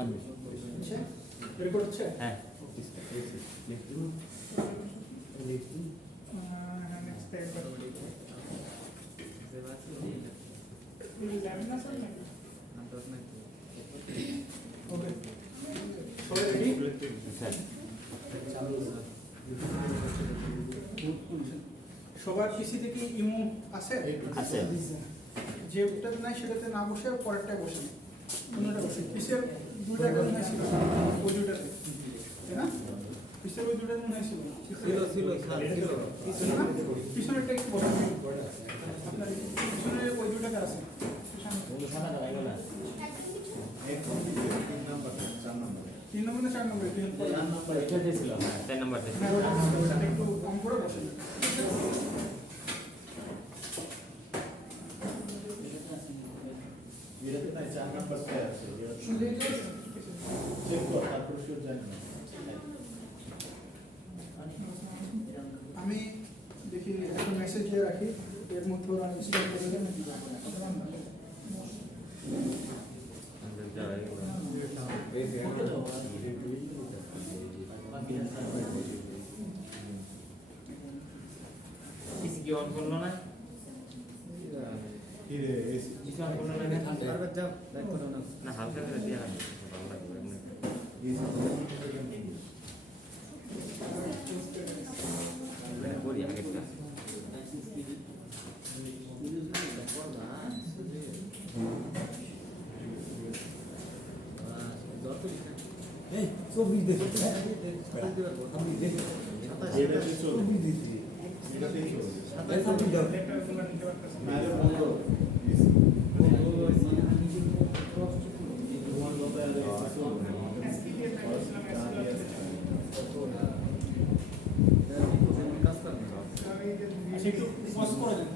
হচ্ছে রেকর্ড হচ্ছে হ্যাঁ ওকে সবাই রেডি স্যার সবার পিসিতে কি ইমো আছে আছে যেটাতে নাই সেটাতে না বসে পরেরটায় বসে অন্যটা বসে পিসের দুইটা মনে হয় ছিল ওই দুইটাতে তাই না পিসের ওই দুইটা মনে হয় ছিল পিছনেরটা একটু বসে আপনার পিছনের ওই দুইটাতে আছে তিন নম্বর না চার নম্বর এটা দিয়েছিল হ্যাঁ 4 নাম্বার দিয়েছিল একটু কম করে বসে আমি দেখি একটা মেসেজ দিয়ে রাখি এর মধ্যে ওরা ইনস্টল করে দেবে নাকি কিছু কি অন করলো না কিছু অন করলো না হালকা করে দিয়ে রাখি ভালো লাগবে করি আগে একটু পজ করে দেন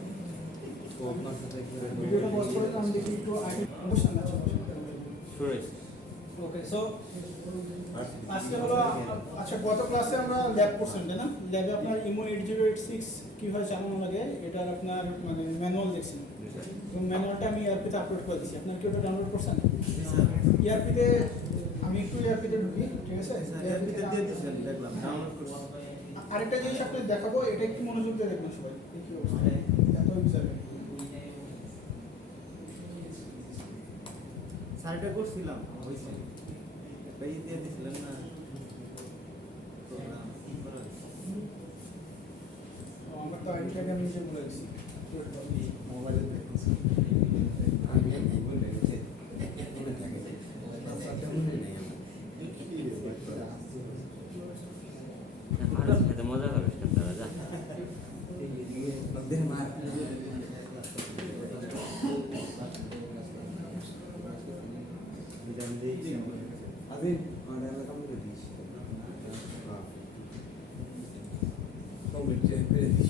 ভিডিওটা পজ করে দেন আমি দেখি একটু আগে অবশ্যই আছে ওকে সো আজকে হলো আচ্ছা গত ক্লাসে আমরা ল্যাব করছেন তাই না ল্যাবে আপনার ইমো 8086 কিভাবে চালানো লাগে এটার আপনার মানে ম্যানুয়াল দেখছেন এবং ম্যানুয়ালটা আমি ইআরপিতে আপলোড করে দিয়েছি আপনার কি ওটা ডাউনলোড করছেন ইআরপিতে আমি একটু ইআরপিতে ঢুকি ঠিক আছে ইআরপিতে দিয়ে দিয়েছেন দেখলাম ডাউনলোড করছি আরেকটা জিনিস আপনাদের দেখাবো এটা একটু মনোযোগ দিয়ে দেখবেন সবাই কি অবস্থা এত ইউজার সাইডে করছিলাম হইছে পেজ দিয়ে দিছিলেন না আমার তো আইডিটাকে আমি নিজে বলে দিচ্ছি মোবাইলে দেখছি আমি এই বলে গেছে এখানে থাকে আচ্ছা মনে নেই আমার সাথে মজা হবে দাদা যা দেখ মার अभी ऑनलाइन काम कर दी हां तो मुझे पे दी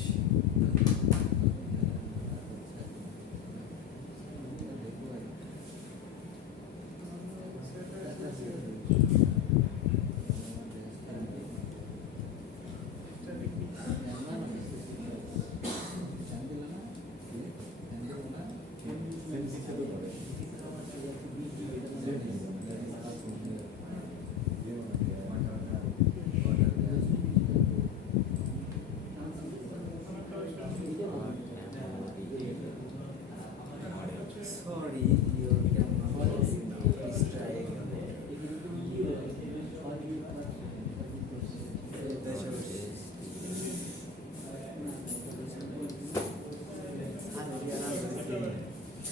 Sorry, your camera is distracting.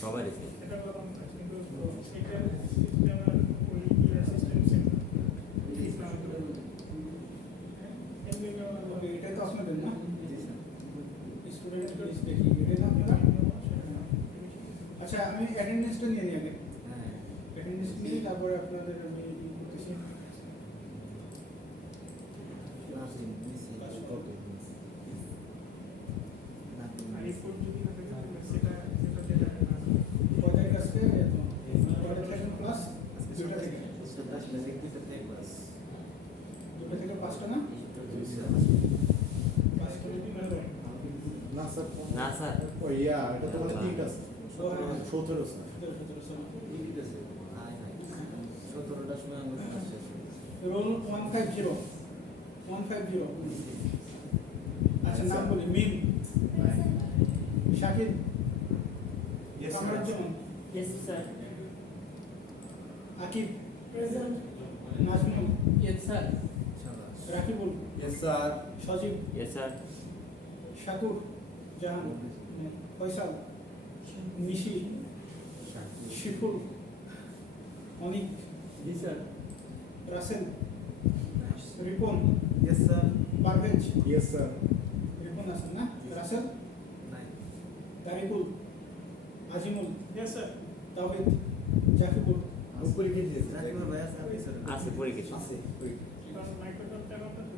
সবাই রেখে এটা তো আপনাদের না স্টুডেন্ট লিস্ট দেখি এটা না আপনারা আচ্ছা আমি অ্যাটেন্ডেন্সটা নিয়ে নিই আগে অ্যাটেন্ডেন্স নিয়ে তারপরে আপনাদের আমি করতেছি কয়টার কাছে কয়টা থেকে ক্লাস দুটো থেকে দুটো থেকে পাঁচটা না না স্যার না স্যার ও ইয়া এটা তো মানে ঠিক আছে 17 স্যার 17 ঠিক আছে 17টার সময় রোল 150 150 আচ্ছা নাম বলি মিম Shakib Yes, sir. Kamruzzaman Yes, sir. Akib Present. Nazmul Yes, sir. Rakibul Yes, sir. সজীব Yes, sir. শাকুর জাহান ফয়সাল নিশি শিফুল অনিক Yes, sir. Rasel Ripon Yes, sir. Parvez Yes, sir. Ripon আছেন না রাসেল তারিকুল আজিমুল ইয়েস স্যার তাওহিদ জাকিবুল উপরে কি দিয়েছে? জাকিবুল ভাই আছে আপনি স্যার? আছে পরে কিছু আছে। ওই। মাইক্রোসফট অ্যাকাউন্ট আছে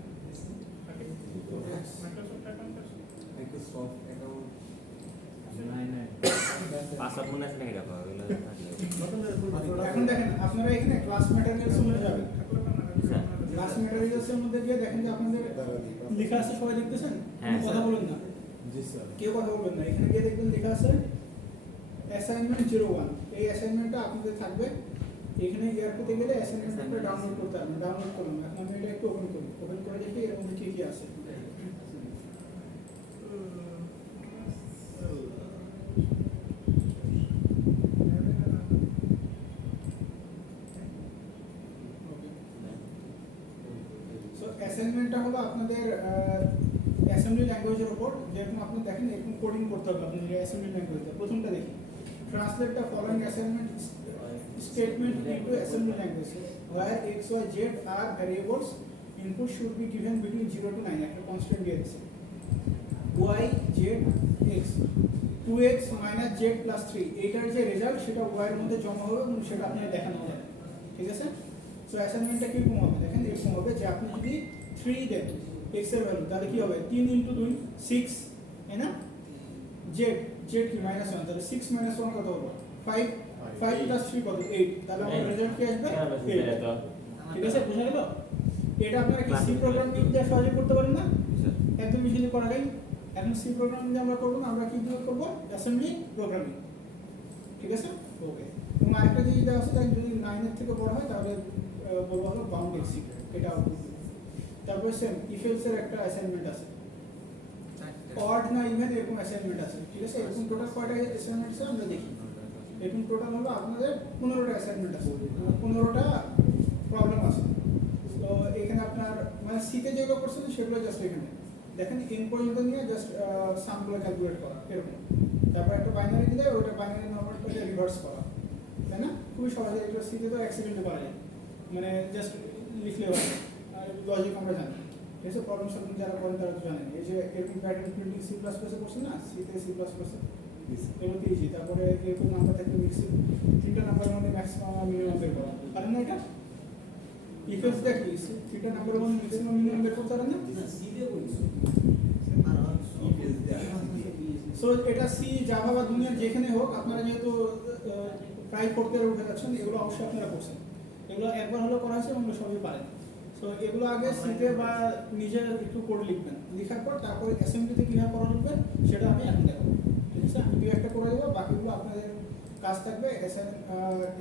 মাইক্রোসফট অ্যাকাউন্ট আছে Microsoft account। পাসওয়ার্ড মনে আছে নাকি রাখা ওগুলো এখন দেখেন আপনারা এখানে ক্লাস ম্যাটেরিয়ালস মধ্যে যাবেন ক্লাস ম্যাটেরিয়ালসের মধ্যে গিয়ে দেখেন যে আপনাদের লেখা আছে সবাই দেখতেছেন হ্যাঁ, কথা স্যার। বলুন না জি স্যার। কেউ কথা বলবেন না এখানে গিয়ে দেখবেন লেখা আছে অ্যাসাইনমেন্ট 01 এই অ্যাসাইনমেন্টটা আপনাদের থাকবে এখানে ইয়ারপিতে গেলে অ্যাসাইনমেন্টটা ডাউনলোড করতে হবে ডাউনলোড করুন এখন আমি এটা একটু ওপেন করি ওপেন করে দেখি এর মধ্যে কি কি আছে সো অ্যাসাইনমেন্টটা হলো আপনাদের অ্যাসেম্বলি ল্যাঙ্গুয়েজের উপর যেরকম আপনি দেখেন এরকম কোডিং করতে হবে আপনাদের অ্যাসেম্বলি ল্যাঙ্গুয়েজে প্রথমটা দেখি translate the following assignment statement into assembly language where x, y, z are variables input should be given between 0 to 9 একটা কনস্ট্যান্ট দিয়ে দিয়েছে y, z, x 2x minus z plus 3 এইটার যে রেজাল্ট সেটা y এর মধ্যে জমা হবে এবং সেটা আপনাকে দেখানো হবে ঠিক আছে সো অ্যাসাইনমেন্টটা কিরকম হবে দেখেন এরকম হবে যে আপনি যদি 3 দেন x এর ভ্যালু তাহলে কি হবে 3 into 2 6 তাই না z কি minus 1 তাহলে 6 minus 1 কত হবে 5 5 plus 3 কত 8 তাহলে আমাদের রেজাল্ট কি আসবে 8 ঠিক আছে বুঝা গেল এটা আপনারা কি সি প্রোগ্রামিং দিয়ে সহজে করতে পারেন না একদম ইজিলি করা যায় এখন সি প্রোগ্রামিং দিয়ে আমরা করব না আমরা কি দিয়ে করব অ্যাসেম্বলি প্রোগ্রামিং ঠিক আছে ওকে এবং আরেকটা জিনিস দেওয়া আছে তাই যদি 9 এর থেকে বড় হয় তাহলে বলবো হলো বাউন্ড এক্সিট এটা আউটপুট তারপর সেম ইফ এলস এর একটা অ্যাসাইনমেন্ট আছে অড না ইভেন এরকম অ্যাসাইনমেন্ট আছে ঠিক আছে এরকম টোটাল কয়টা অ্যাসাইনমেন্ট আছে আমরা দেখি এরকম টোটাল হলো আপনাদের 15টা অ্যাসাইনমেন্ট আছে 15টা প্রবলেম আছে তো এখানে আপনার মানে সিতে যেগুলো করছেন সেগুলো জাস্ট এখানে দেখেন এন পর্যন্ত নিয়ে জাস্ট সামগুলো ক্যালকুলেট করা এরকম তারপর একটা বাইনারি দিলে ওটা বাইনারি নাম্বারটাকে রিভার্স করা তাই না খুবই সহজে এটা সিতে তো অ্যাক্সিডেন্টে করা যায় মানে জাস্ট লিখলে হবে আর লজিক আমরা জানি ঠিক আছে প্রবলেম সলভিং যারা করেন তারা তো জানেন এই যে এরকম প্যাটার্ন প্রিন্টিং সি প্লাস প্লাসে করছেন না সিতে সি প্লাস প্লাসে এগুলো ইজি তারপরে এরকম নাম্বার থাকলে মিক্সিং তিনটা নাম্বারের মধ্যে ম্যাক্সিমাম মিনিমাম বের করা পারেন না এটা ইকুয়ালস দেখি তিনটা নাম্বারের মধ্যে ম্যাক্সিমাম মিনিমাম বের করতে পারেন না সো এটা সি জাভা বা দুনিয়ার যেখানে হোক আপনারা যেহেতু প্রায় করতে উঠে যাচ্ছেন এগুলো অবশ্যই আপনারা করছেন এগুলো একবার হলো করা হয়েছে এবং সবই পারেন সো এগুলো আগে সিতে বা নিজে একটু কোড লিখবেন লেখার পর তারপরে অ্যাসেম্বলিতে কীভাবে করা লিখবেন সেটা আমি এখন দেখাবো ঠিক আছে আমি দু একটা করে দেবো বাকিগুলো আপনাদের কাজ থাকবে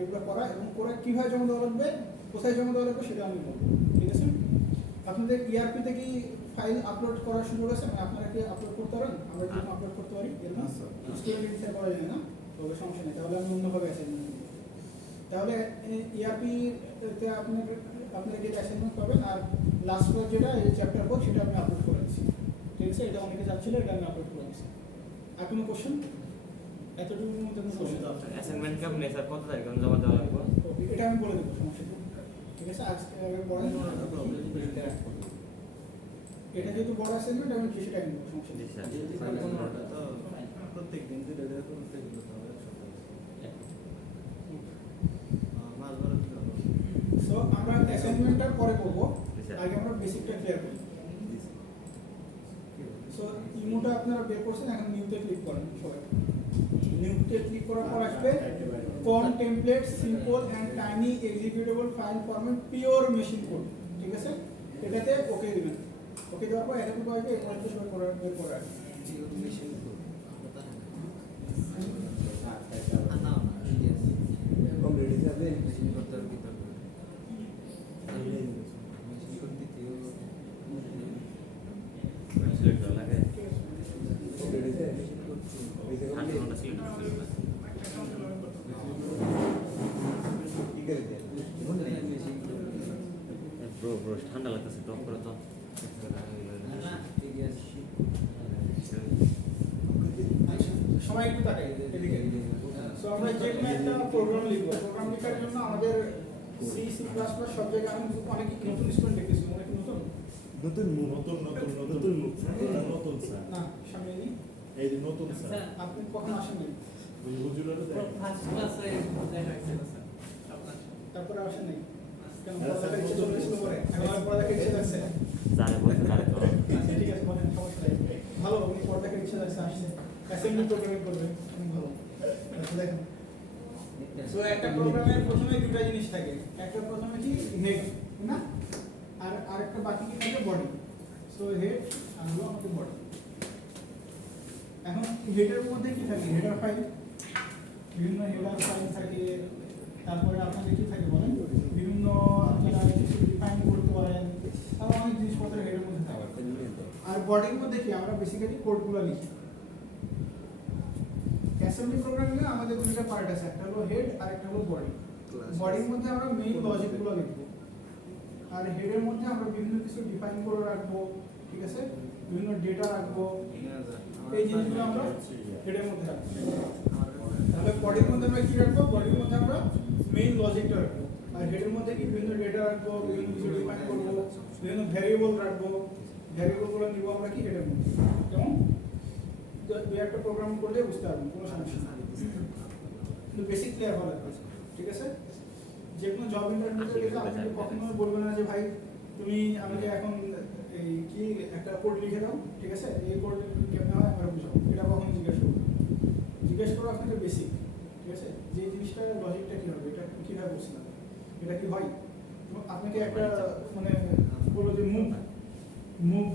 এগুলো করা এবং করে কীভাবে জমা দেওয়া লাগবে কোথায় জমা দেওয়া লাগবে সেটা আমি বলবো ঠিক আছে আপনাদের ইআরপিতে কি ফাইল আপলোড করার সুযোগ আছে মানে আপনারা কি আপলোড করতে পারেন আমরা যেরকম আপলোড করতে পারি এরকম স্টুডেন্ট ইনসাইড করা যায় না তবে সমস্যা নেই তাহলে আমি অন্যভাবে অ্যাসাইনমেন্ট দেবো তাহলে ইআরপিতে আপনারা যে অ্যাসাইনমেন্ট পাবেন আর লাস্ট ক্লাস যেটা এই চ্যাপ্টার 4 সেটা আমি আপলোড করে দিচ্ছি ঠিক আছে এটা অনেকে যাচ্ছিল এটা আমি আপলোড করে দিচ্ছি আর কোনো কোশ্চেন এতটুকুর মধ্যে কোনো কোশ্চেন অ্যাসাইনমেন্ট কি আপনি স্যার কত তারিখে জমা দেওয়া লাগবে এটা আমি বলে দেবো সমস্যা নেই ঠিক আছে আজ পরে এটা যেহেতু বড় অ্যাসাইনমেন্ট আমি বেশি টাইম নেবো সমস্যা জি নেই স্যার প্রত্যেক দিন যেটা করতে গেলে তো হবে মাস ভরা দিতে হবে সো আমরা অ্যাসাইনমেন্টটা পরে করবো স্যার। আগে আমরা বেসিকটা ক্লিয়ার করি সো ইমোটা আপনারা বের করছেন এখন নিউতে ক্লিক করেন সবাই নিউতে ক্লিক করার পর আসবে com template simple and tiny executable file format pure machine code ঠিক আছে এটাতে ওকে দিবেন ওকে দেওয়ার পর এটা আসবে এরপর তো সবাই করে বের করে আসবে যেহেতু মেশিন কমপ্লিট হিসাবে মেশিন করতে হবে ব্রো ঠান্ডা লাগতেছে টক করে তো আচ্ছা সবাই একটু তাকাই এদিকে সো আমরা যে কোনো একটা প্রোগ্রাম লিখব প্রোগ্রাম লেখার জন্য আমাদের সি সি প্লাস প্লাস সব জায়গায় আমি অনেক নতুন স্টুডেন্ট দেখেছি অনেক নতুন নতুন স্যার না সামনে নেই এই যে নতুন স্যার আপনি কখন আসেননি ওই হুজুরের তারপরে আসেন নাই কেন পড়ালেখার ইচ্ছে চলে এসেছিল পরে এখন আর পড়ালেখার ইচ্ছে যাচ্ছে জানে বলতে জানে তো আচ্ছা ঠিক আছে বলেন সমস্যা নেই ভালো উনি পড়ালেখার ইচ্ছে যাচ্ছে আসছে অ্যাসেম্বলি প্রোগ্রামিং করবে অনেক ভালো আচ্ছা দেখেন সো একটা প্রোগ্রামের প্রথমে দুটো জিনিস থাকে একটা প্রথমে কি হেড না আর আরেকটা বাকি কি থাকে বডি সো হেড আর হলো আমাদের বডি এখন হেডের মধ্যে কি থাকে হেডার ফাইল বিভিন্ন হেডার ফাইল থাকে তারপরে আপনাদের কি থাকে বলেন বিভিন্ন আপনারা কিছু ডিফাইন করতে পারেন আরো অনেক জিনিসপত্র হেডের মধ্যে থাকে আর বডির মধ্যে কি আমরা বেসিক্যালি কোডগুলো লিখি অ্যাসেম্বলি প্রোগ্রামিংয়ে আমাদের দুটো পার্ট আছে একটা হলো হেড আর একটা হলো বডি বডির মধ্যে আমরা মেইন লজিকগুলো লিখব আর হেডের মধ্যে আমরা বিভিন্ন কিছু ডিফাইন করে রাখবো ঠিক আছে বিভিন্ন ডেটা রাখবো এই জিনিসগুলো আমরা হেডের মধ্যে রাখবো তাহলে বডির মধ্যে আমরা কি রাখবো বডির মধ্যে আমরা মেইন লজিকটা রাখবো আর হেডের মধ্যে কি বিভিন্ন ডেটা রাখবো বিভিন্ন কিছু ডিফাইন করবো বিভিন্ন ভ্যারিয়েবল রাখবো ভ্যারিয়েবলগুলো নিব আমরা কি হেডের মধ্যে কেমন দুই একটা প্রোগ্রাম করলে বুঝতে পারবেন কোনো সমস্যা নেই কিন্তু বেসিক ক্লিয়ার হওয়া লাগবে ঠিক আছে যে কোনো জব ইন্টারভিউতে গেলে আপনি কখনো বলবেন না যে ভাই তুমি আমাকে এখন এই কি একটা কোড লিখে দাও ঠিক আছে এই কোড কেমন হয় আমরা বুঝাবো এটা কখনো জিজ্ঞেস করো আপনাকে বেসিক ঠিক আছে যে জিনিসটা লজিকটা কি হবে এটা কিভাবে বুঝলাম এটা কি হয় আপনাকে একটা মানে বললো যে মুভ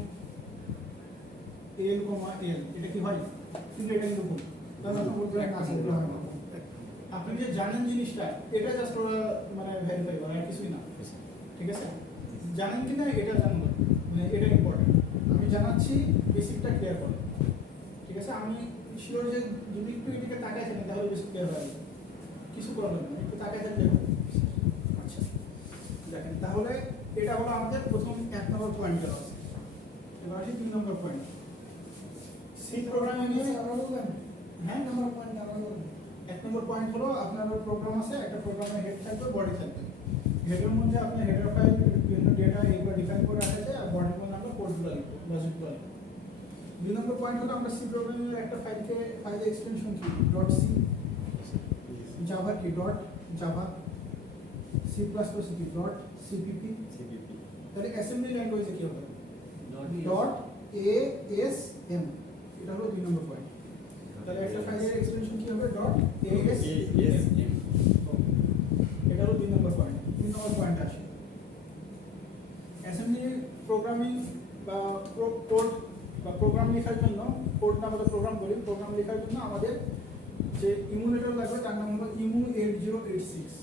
এল কমা এল এটা কি হয় কিন্তু এটা কিন্তু ভুল তাহলে আপনি বলতে পারেন কাজ করতে হবে না আপনি যে জানেন জিনিসটা এটা জাস্ট ওরা মানে ভেরিফাই করে আর কিছুই না ঠিক আছে জানেন কি না এটা জানবো মানে এটা ইম্পর্টেন্ট আমি জানাচ্ছি বেসিকটা ক্লিয়ার করো ঠিক আছে আমি শিওর যে যদি একটু এদিকে তাকায় থাকেন তাহলে বেশি ক্লিয়ার হয়ে যাবে কিছু প্রবলেম নেই একটু তাকায় থাকলে আচ্ছা দেখেন তাহলে এটা হলো আমাদের প্রথম 1 নম্বর পয়েন্ট আছে এবার আসি 3 নম্বর পয়েন্ট সি প্রোগ্রামিং এ আমরা বলবেন হ্যাঁ নম্বর পয়েন্ট আমরা বলবেন 1 নম্বর পয়েন্ট হলো আপনার প্রোগ্রাম আছে একটা প্রোগ্রামে হেড থাকবে বডি থাকবে হেডের মধ্যে আপনি হেডার ফাইল বিভিন্ন ডেটা এইগুলো ডিফাইন করে রাখা যায় আর বডির মধ্যে আমরা কোডগুলো লিখব লজিকগুলো লিখব 2 নম্বর পয়েন্ট হলো আমরা সি প্রোগ্রামিং এর একটা ফাইলের এক্সটেনশন কি .c জাভা কি .java C++ কি .cpp তাহলে অ্যাসেম্বলি ল্যাঙ্গুয়েজে কি হবে .asm এটা হলো 2 নম্বর পয়েন্ট তাহলে একটা ফাইলের এক্সটেনশন কি হবে .asm এটা হলো 2 নম্বর পয়েন্ট 3 নম্বর পয়েন্ট আসে অ্যাসেম্বলি প্রোগ্রামিং বা কোড বা প্রোগ্রাম লেখার জন্য কোডটা আমরা প্রোগ্রাম বলি প্রোগ্রাম লেখার জন্য আমাদের যে ইমুলেটর লাগবে তার নাম হলো IMU8086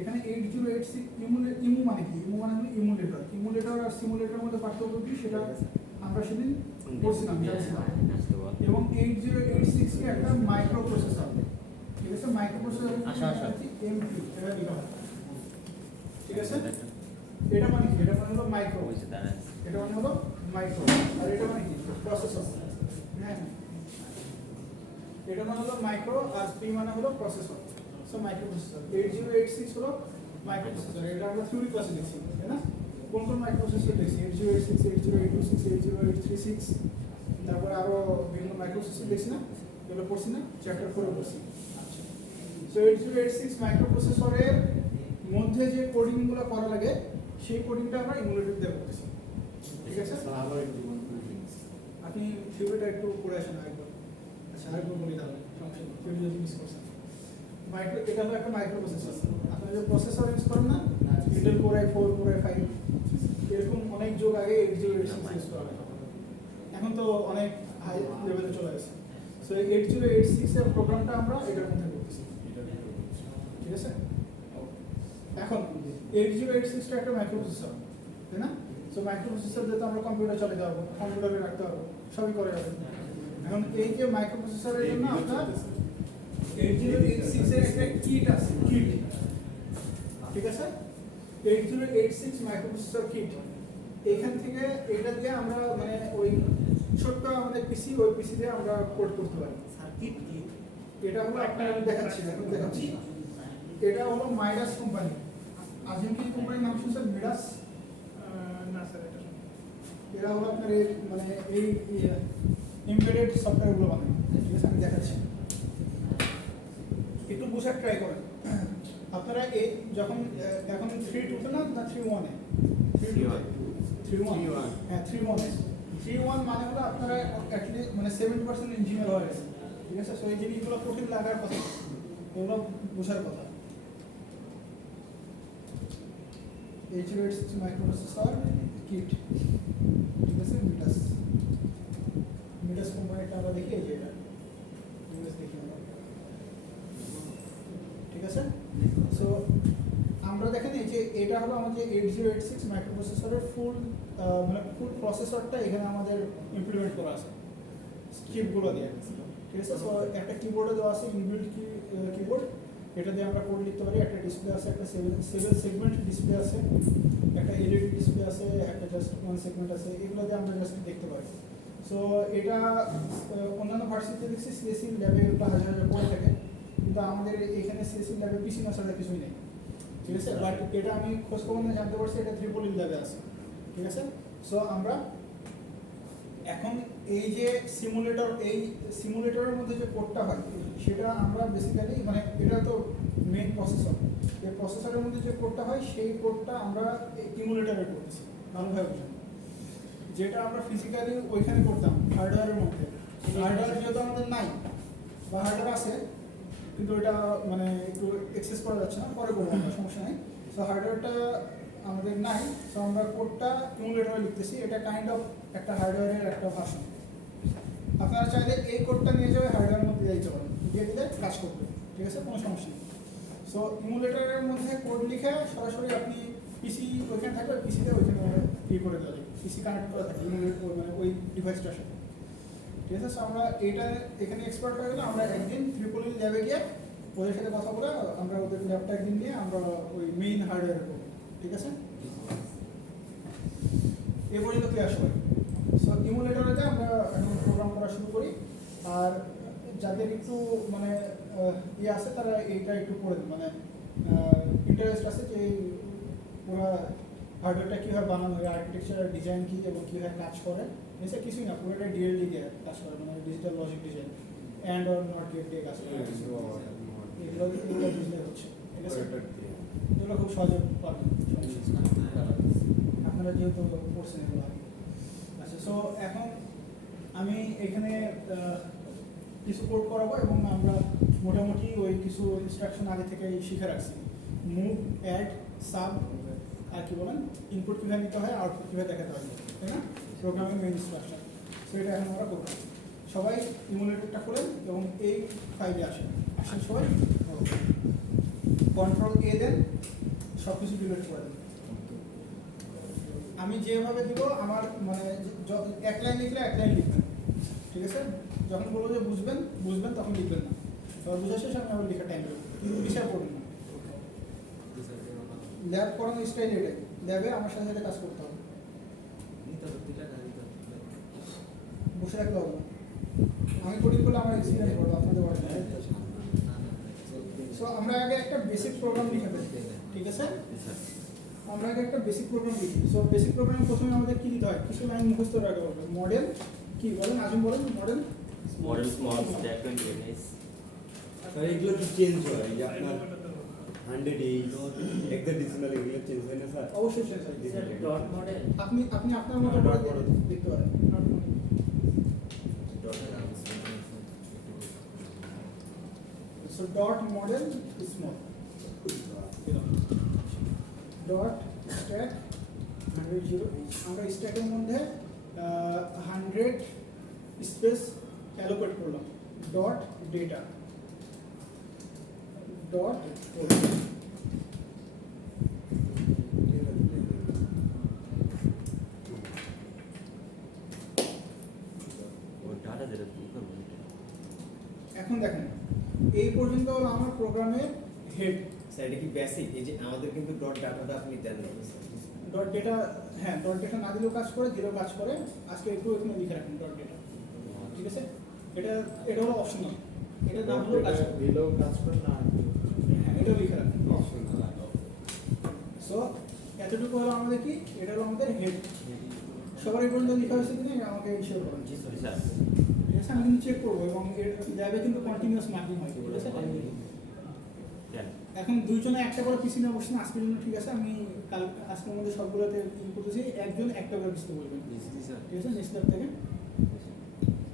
এখানে 8086 ইমু মানে কি ইমু মানে হলো ইমুলেটর আর সিমুলেটরের মধ্যে পার্থক্য কি সেটা আমরা সেদিন পড়ছিলাম জানছিলাম এবং 8086 কে একটা মাইক্রো প্রসেসর ঠিক আছে মাইক্রো প্রসেসর MP এটা লেখা হয় ঠিক আছে এটা মানে কি এটা মানে হলো মাইক্রো এটা মানে হলো মাইক্রো আর এটা মানে কি প্রসেসর হ্যাঁ এটা মানে হলো মাইক্রো আর পি মানে হলো প্রসেসর সো মাইক্রো প্রসেসর 8086 হলো মাইক্রো প্রসেসর এটা আমরা থিওরি ক্লাসে দেখছি তাই না কোন কোন মাইক্রো প্রসেসর দেখছি 8086 8086 80826 তারপর আরো বিভিন্ন মাইক্রো প্রসেসর দেখছি না এগুলো পড়ছি না চ্যাপ্টার 4 এ পড়ছি আচ্ছা সো 8086 মাইক্রো প্রসেসরের মধ্যে যে কোডিং গুলো করা লাগে সেই কোডিংটা আমরা ইমুলেটর দিয়ে করতেছি ঠিক আছে আপনি থিওরিটা একটু পড়ে আসেন আরেকবার আচ্ছা আরেকবার বলি তাহলে থিওরি যদি মিস করছেন মাইক্রো এটা হলো একটা মাইক্রো প্রসেসর আপনারা যে প্রসেসর ইউজ করেন না Intel core i4 core i5 এরকম অনেক যুগ আগে 8086 ইউজ করা হয় এখন তো অনেক হাই লেভেলে চলে গেছে সো এই 8086 এর প্রোগ্রামটা আমরা এটার মধ্যে করতেছি ঠিক আছে এখন 8086 টা একটা মাইক্রো প্রসেসর তাই না সো মাইক্রো প্রসেসর দিয়ে তো আমরা কম্পিউটার চালাতে পারবো কম্পিউটারে রাখতে পারবো সবই করে যাবে এখন এই যে মাইক্রো প্রসেসরের জন্য আমরা 8086 এর একটা কিট আছে কিট ঠিক আছে 8086 মাইক্রোপ্রসেসর কিট এখান থেকে এটা দিয়ে আমরা মানে ওই ছোট্ট আমাদের পিসি ওই পিসি দিয়ে আমরা কোড করতে পারি সার্কিট কি এটা হলো আপনার আমি দেখাচ্ছি এটা হলো মাইডাস কোম্পানি আজিম কি কোম্পানির নাম শুনছেন মিডাস না স্যার এটা এরা হলো আপনার এই মানে এই এমবেডেড সফটওয়্যারগুলো বানায় ঠিক আছে আমি দেখাচ্ছি একটু বোঝার ট্রাই করেন আপনারা এই যখন এখন 3-2 তে না 3-1 এ 3-1 হ্যাঁ 3-1 মানে হলো আপনারা অ্যাটলিস্ট মানে 70% ইঞ্জিনিয়ার হয়ে গেছে ঠিক আছে সো এই জিনিসগুলো কঠিন লাগার কথা এগুলো বোঝার কথা H86 মাইক্রোপ্রসেসর কিট ঠিক আছে মিডাস কোম্পানিটা আমরা দেখি এই যে এটা মিডাস দেখি আমরা ঠিক আছে সো আমরা দেখেন এই যে এটা হলো আমাদের 8086 মাইক্রোপ্রসেসরের ফুল মানে ফুল প্রসেসরটা এখানে আমাদের ইমপ্লিমেন্ট করা আছে চিপগুলো দিয়ে ঠিক আছে সো একটা কিবোর্ডে দেওয়া আছে ইনবিল্ট কিবোর্ড এটা দিয়ে আমরা কোড লিখতে পারি একটা ডিসপ্লে আছে একটা 7 সেগমেন্ট ডিসপ্লে আছে একটা এলইডি ডিসপ্লে আছে একটা জাস্ট ওয়ান সেগমেন্ট আছে এগুলো দিয়ে আমরা জাস্ট দেখতে পারি সো এটা অন্যান্য ভার্সিটিতে দেখছি সিএসসি ল্যাবে হাজার পড়ে থাকে কিন্তু আমাদের এখানে সিএসসি ল্যাবে পিসি মশলা কিছুই নেই ঠিক আছে বাট এটা আমি খোঁজ খবর নিয়ে জানতে পারছি এটা ত্রিপল ল্যাবে আছে ঠিক আছে সো আমরা এখন এই যে সিমুলেটরের মধ্যে যে কোডটা হয় সেটা আমরা বেসিক্যালি মানে এটা তো মেইন প্রসেসর এই প্রসেসরের মধ্যে যে কোডটা হয় সেই কোডটা আমরা ইমুলেটরে করতেছি ভালোভাবে বুঝুন যেটা আমরা ফিজিক্যালি ওইখানে করতাম হার্ডওয়্যারের মধ্যে হার্ডওয়্যার যেহেতু আমাদের নাই বা হার্ডওয়্যার আছে কিন্তু এটা মানে একটু এক্সেস করা যাচ্ছে না পরে করবো আমরা সমস্যা নেই সো হার্ডওয়্যারটা আমাদের নাই সো আমরা কোডটা ইমুলেটরে লিখতেছি এটা কাইন্ড অফ একটা হার্ডওয়্যারের একটা ভার্সন আপনারা চাইলে এই কোডটা নিয়ে যাবে হার্ডওয়্যারের মধ্যে দিতে পারেন দিয়ে দিলে কাজ করবে ঠিক আছে কোনো সমস্যা নেই সো ইমুলেটরের মধ্যে কোড লিখে সরাসরি আপনি পিসি ওইখানে থাকবে পিসিতে ওইখানে করে দেওয়া যাবে পিসি কানেক্ট করা থাকে ইমুলেটর মানে ওই ডিভাইসটার সাথে ঠিক আছে সো আমরা এটা এখানে এক্সপার্ট হয়ে গেলে আমরা একদিন ত্রিপল ল্যাবে গিয়ে ওদের সাথে কথা বলে আমরা ওদের ল্যাবটা একদিন নিয়ে আমরা ওই মেইন হার্ডওয়্যারে করবো ঠিক আছে এ পর্যন্ত ক্লিয়ার সবাই সো ইমুলেটরেতে আমরা এখন প্রোগ্রাম করা শুরু করি আর যাদের একটু মানে ইয়ে আছে তারা এইটা একটু পড়ে মানে ইন্টারেস্ট আছে যে পুরো হার্ডওয়্যারটা কীভাবে বানানো হয় আর্কিটেকচার ডিজাইন কী এবং কীভাবে কাজ করে এসে কিছুই না পুরোটা ডিএলডি দিয়ে কাজ করে মানে digital logic design and or not gate দিয়ে কাজ করে এগুলো বুঝলে হচ্ছে ঠিক আছে এগুলো খুব সহজে পাবেন আপনারা যেহেতু পড়ছেন এগুলো আচ্ছা সো এখন আমি এখানে কিছু কোড করাবো এবং আমরা মোটামুটি ওই কিছু ইনস্ট্রাকশন আগে থেকে শিখে রাখছি মুভ অ্যাড সাব আর কি বলেন ইনপুট কীভাবে নিতে হয় আউটপুট কীভাবে দেখাতে হয় তাই না প্রোগ্রামিং মেইন ইনস্ট্রাকশন সো এটা এখন আমরা করবো সবাই ইমুলেটরটা খোলেন এবং এই ফাইলে আসেন সবাই কন্ট্রোল এ দেন সব কিছু ডিলিট করে দেন আমি যেভাবে দিব আমার মানে এক লাইন লিখলে এক লাইন লিখবেন ঠিক আছে যখন বলবো যে বুঝবেন তখন লিখবেন না তবে বোঝা শেষ আমি আবার লেখা টাইম দেবো কিন্তু বিচার করবেন না ল্যাব করানো স্টাইল এটাই ল্যাবে আমার সাথে সাথে কাজ করতে হবে বসে রাখতে হবে না আমি কোডিং করলে আমার এক্সপিরিয়েন্স করবো আপনাদের বলে সো আমরা আগে একটা বেসিক প্রোগ্রাম লিখে ফেলি ঠিক আছে আমরা আগে একটা বেসিক প্রোগ্রাম লিখি সো বেসিক প্রোগ্রামে প্রথমে আমাদের কি দিতে হয় কিছু লাইন মুখস্থ রাখতে হবে মডেল কি বলেন আজম বলেন model small stack containers sir এগুলো কি চেঞ্জ হয় যে আপনার 108 হেক্সাডেসিমাল এগুলো চেঞ্জ হয় না স্যার অবশ্যই চেঞ্জ হয় ডট মডেল আপনি আপনার মতো করে দেখতে পারেন so dot model is small dot stack 100 আমরা স্ট্যাকের মধ্যে 100 স্পেস অ্যালোকেট করলাম ডট ডেটা ডট ডাটা যেটা কি করব এখন দেখেন এই পর্যন্ত হলো আমার প্রোগ্রামের হেড স্যার এটা কি বেসিক? এই যে আমাদের কিন্তু ডট ডাটাটা আপনি দেন না ডট ডেটা, হ্যাঁ ডট ডেটা না দিলেও কাজ করে, দিলেও কাজ করে। আজকে একটু এখানে লিখে রাখুন ডট ডেটা, ঠিক আছে? এটা এটা হলো অপশনাল, এটা না হলেও কাজ করে। দিলেও কাজ করে না। হ্যাঁ এটাও লিখে রাখুন। অপশন সো এতটুকু হলো আমাদের কি, এটা হলো আমাদের হেড। সবার এই পর্যন্ত লেখা হয়েছে কিনা আমাকে ইনশিওর করুন। জি স্যার ঠিক আছে, আমি কিন্তু চেক করবো এবং এর ল্যাবে কিন্তু কন্টিনিউয়াস মার্কিং হয়, ঠিক আছে? কেন এখন দুইজনে একটা করে পিসি নিয়ে বসছেন আজকের জন্য, ঠিক আছে? আমি কাল আজকের মধ্যে সবগুলোতে ই করতেছি, একজন একটা করে পিসি বলবেন, ঠিক আছে? নেক্সট ল্যাব থেকে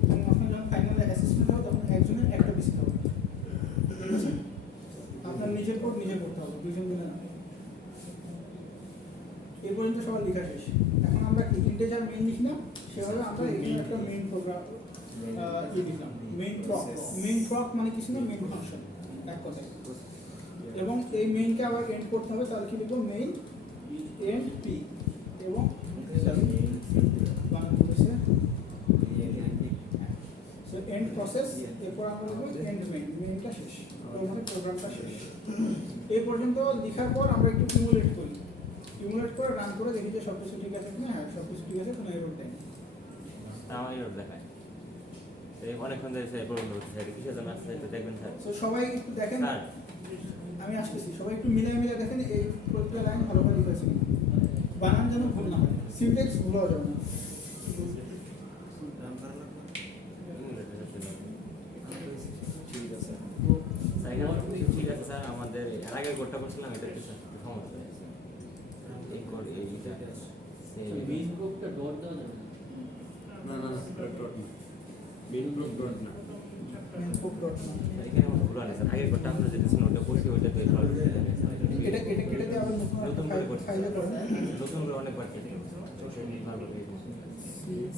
এবং আপনার যখন ফাইনাল অ্যাসেসমেন্ট হবে তখন একজনের একটা পিসি হবে, ঠিক আছে? আপনার নিজের কোড নিজে করতে হবে, দুইজন মিলে না। এই পর্যন্ত সবার লেখা শেষ। এখন আমরা কি ইন্টিজার মেইন লিখি না, সেভাবে আমরা এখানে একটা মেইন প্রোগ্রাম লিখলাম, মেইন প্রক মানে কিছু না, মেইন ফাংশন এক কথায়। এবং এই মেইনকে আবার এন্ড করতে হবে, তাহলে কি লিখবো, মেইন এন্ড পি এবং বাংলাদেশে সো এন্ড প্রসেস। এরপর আমরা লিখবো এন্ড মেইন, মেইনটা শেষ, তো মানে প্রোগ্রামটা শেষ। এই পর্যন্ত লেখার পর আমরা একটু ইমুলেট করি, ইমুলেট করে রান করে দেখি যে সব কিছু ঠিক আছে কিনা। হ্যাঁ সব কিছু ঠিক আছে, কোনো এরর দেয় না। আমার এরর দেখায় এই অনেকক্ষণ ধরে স্যার প্রবলেম হচ্ছে স্যার কিসের জন্য আসছে একটু দেখবেন স্যার তো সবাই একটু দেখেন, স্যার আমি আসতেছি, সবাই একটু মিলে মিলে দেখেন এই প্রত্যেকটা লাইন ভালোভাবে লিখেছে কিনা, বানান যেন ভুল না হয়, সিনট্যাক্স ভুল হওয়া যাবে না। ঠিক আছে স্যার এখানে ঠিক আছে স্যার, আমাদের এর আগে কোডটা করছিলাম এটা কি স্যার সমস্যা এই কোড এইটা মেইন গ্রুপটা ডট দেওয়া যাবে না। না না না ডট না মেইন গ্রুপ ডট না খুব ডট না, এখানে আমার ভুল হয় না স্যার, আগের কোডটা আমরা যেটা ছিল ওটা করছি ওইটাতে সলভ করে দেবেন এটা এটা কেটে দিয়ে আবার নতুন নতুন একটা করে করছি ফাইলে করেন। নতুন করে অনেকবার কেটে ভালো করে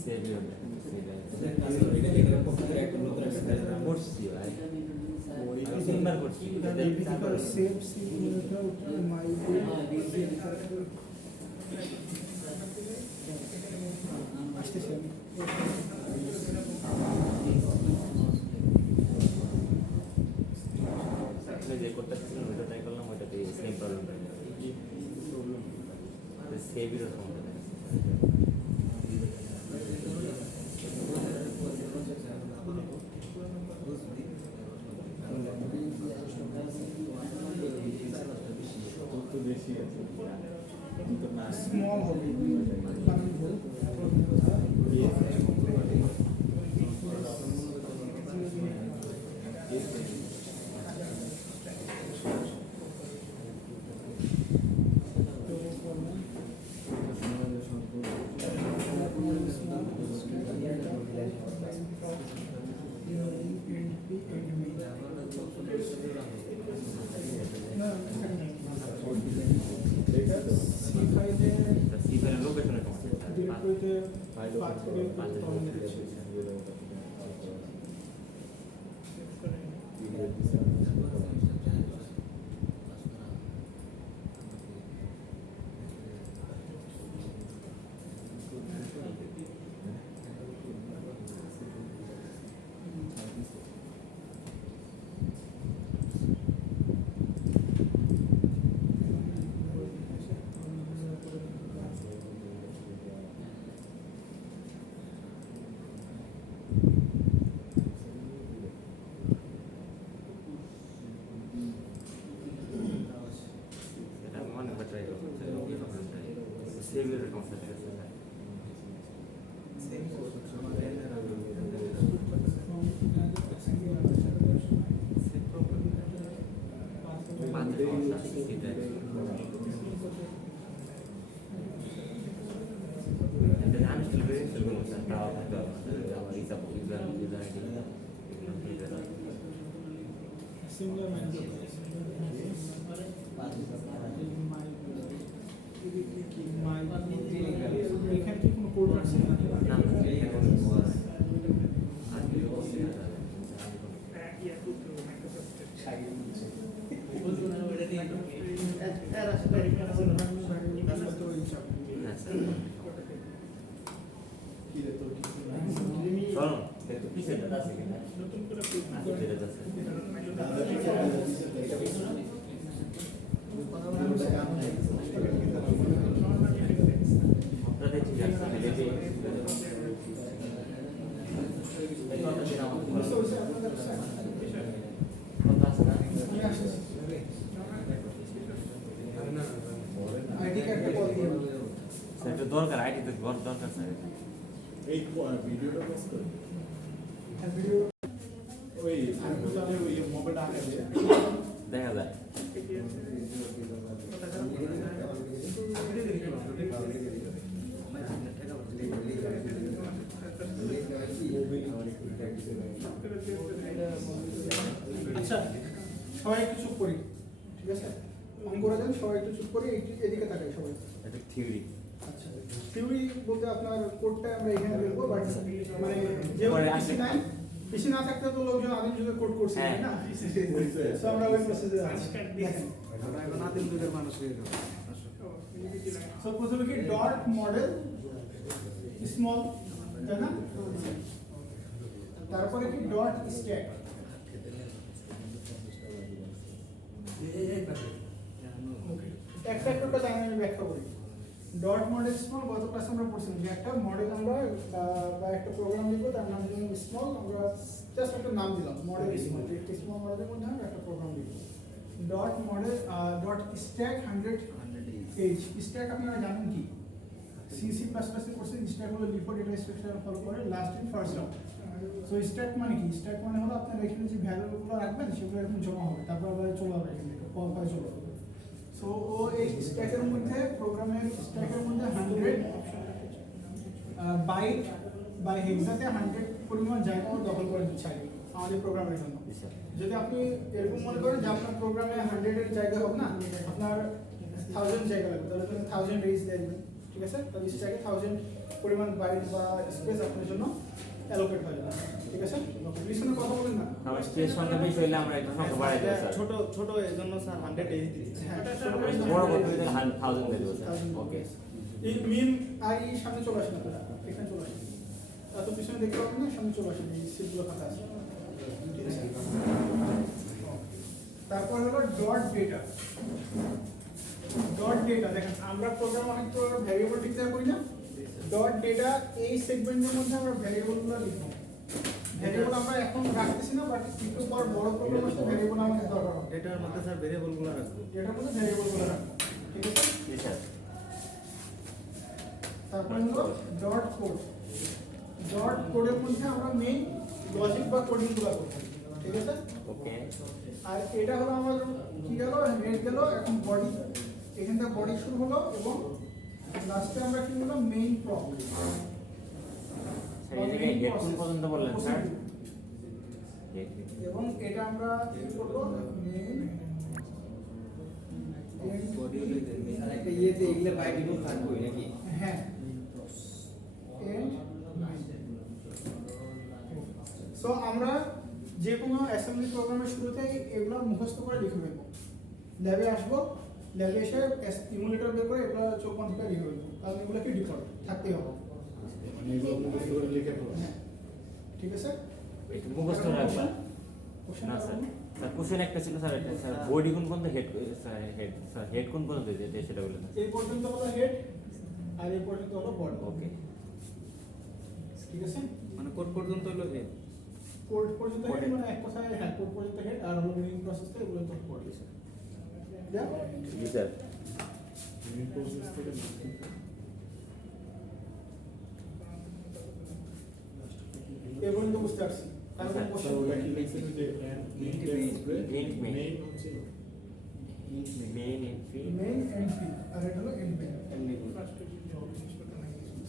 সেভ হবে এটা এখানে কম্পিউটার একটা নতুন একটা ফাইল করছি ভাই ওই আমি তিনবার করছি সেভ সি মাই আসতেছি আমি। আপনি যে কোডটা ছিলেন ওইটা ট্রাই করলাম, ওইটাতে সেম প্রবলেম সেভের সমস্যা তো বেশি আছে কিন্তু না স্মল হবে, বানান ভুল। সিফারের লোকেশনের সমস্যা এটা আমি অনেকবার ট্রাই করছি সেভের সমস্যা ঠিক আছে Similar এখানে কি কোনো কোড রাখছেন না? চলো একটু পিছিয়ে আছে কিনা নতুন করে আছে আপনাদের ঠিক আছে লেবে এই কথা দিন আমাদের বুঝতে পারছি আপনাদের স্যার কথা আছে না নিয়ে আসছি আইডি কার্ডটা কল দিয়ে স্যার একটু দরকার আইডি তো বড় দরকার স্যার এই ভিডিওটা পোস্ট করে ভিডিও ওই তাহলে ওই মোবাইলটা আগে দিয়ে দেখা যায় আচ্ছা সবাই একটু চুপ করি ঠিক আছে অন করে দেন সবাই একটু চুপ করি একটু এদিকে তাকাই সবাই এটা থিওরি আচ্ছা থিওরি বলতে আপনার কোডটা আমরা এখানে দেখবো বাট মানে যে পরে পিসি আসে। নাই পিসি না থাকলে তো লোকজন আদিম যুগে কোড করছে হ্যাঁ। না তো আমরা ওই প্রসেসে আছি দেখেন সো প্রথমে কি ডট মডেল স্মল তাই না তারপরে কি ডট স্ট্যাক একটা একটা লাইন আমি ব্যাখ্যা করি ডট মডেল স্মল গত ক্লাসে আমরা পড়ছিলাম যে একটা মডেল আমরা বা একটা প্রোগ্রাম লিখবো তার নাম দিলাম স্মল আমরা জাস্ট একটা নাম দিলাম মডেল স্মল একটা স্মল মডেলের মধ্যে আমরা একটা প্রোগ্রাম লিখবো dot model dot stack 100 H stack আপনারা জানেন কি সি প্লাস প্লাসে কোর্সে স্ট্যাক হলো বিফোর ডেটা স্ট্রাকচার ফলো করে last in first out so stack মানে কি স্ট্যাক মানে হলো আপনার এখানে যে ভ্যালুগুলো রাখবেন সেগুলো এরকম জমা হবে তারপর আবার চলে যাবে এখান থেকে কল করে চলে যাবে সো ও এই স্ট্যাকের মধ্যে প্রোগ্রামের স্ট্যাকের মধ্যে 100 বাইট বা হেক্সাতে 100 পরিমাণ জায়গা ও দখল করে দিচ্ছে আগে আমাদের প্রোগ্রামের জন্য যদি আপনি এরকম মনে করেন যে আপনার প্রোগ্রামে 100 এর জায়গা হবে না আপনার 1000 জায়গা লাগবে তাহলে তুমি 1000 রেজ দেবেন ঠিক আছে তাহলে স্ট্যাকে 1000 পরিমাণ বাইট বা স্পেস আপনার জন্য অ্যালোকেট হয়ে যাবে ঠিক আছে লিসনে কথা বলেন না আমার স্পেস সংখ্যা বেশি হইলে আমরা একটু সংখ্যা বাড়াই দেব স্যার ছোট ছোট এর জন্য স্যার 100 এই দিচ্ছি হ্যাঁ বড় করতে হলে 1000 দিয়ে দেব স্যার ওকে এই মিন আর এই সামনে চলে আসেন আপনারা এখানে চলে আসেন এত পিছনে দেখতে পাবেন না সামনে চলে আসেন এই সিটগুলো ফাঁকা আছে ঠিক আছে তারপর হলো ডট ডেটা ডট ডেটা দেখেন আমরা প্রোগ্রাম অনেক তো ভ্যারিয়েবল ডিক্লেয়ার করি না ডট ডেটা এই সেগমেন্টের মধ্যে আমরা ভ্যারিয়েবলগুলো লিখব ভ্যারিয়েবল আমরা এখন রাখতেছি না বাট একটু পর বড় প্রোগ্রাম আসলে ভ্যারিয়েবল আমাদের দরকার হবে এটার মধ্যে স্যার ভেরিয়েবলগুলো রাখবো ডেটার মধ্যে ভ্যারিয়েবলগুলো রাখবো ঠিক আছে জি স্যার তারপর হলো ডট কোড ডট কোডের মধ্যে আমরা মেইন লজিক বা কোডিংগুলো করব ঠিক আছে ওকে আর এটা হলো আমাদের কি গেল হেড গেল এখন বডি এখান থেকে বডি শুরু হলো এবং লাস্টে আমরা কি বললাম মেইন প্রপ স্যার এই জায়গায় হেড কোন পর্যন্ত বললেন স্যার এবং এটা আমরা কি করব মেইন আর একটা ইয়েতে এগুলো বাই ডিফল্ট থাকবে নাকি হ্যাঁ এন্ড সো আমরা যে কোনো অ্যাসেম্বলি প্রোগ্রামের শুরুতেই এগুলো মুখস্থ করে লিখে ফেলবো ল্যাবে আসবো ল্যাবে এসে ইমুলেটর বের করে এগুলো চোখ বন্ধ করে লিখে ফেলবো তাহলে এগুলো কি ডিফল্ট থাকতেই হবে হ্যাঁ ঠিক আছে একটু মুখস্থ রাখবেন না স্যার স্যার কোশ্চেন একটা ছিল স্যার এটা স্যার বডি কোন পর্যন্ত হেড স্যার হেড কোন পর্যন্ত দিতে সেটা বলেন এই পর্যন্ত হলো হেড আর এই পর্যন্ত হলো বডি ওকে ঠিক আছে মানে কোড পর্যন্ত হলো এই কোড পর্যন্ত হেড মানে এক কথায় হ্যাঁ কোড পর্যন্ত হেড আর হলো রিডিং প্রসেস থেকে এগুলো তো বডি যা জি স্যার এই পর্যন্ত বুঝতে পারছি তারপর question main entry main end P R এটা হলো এন্ড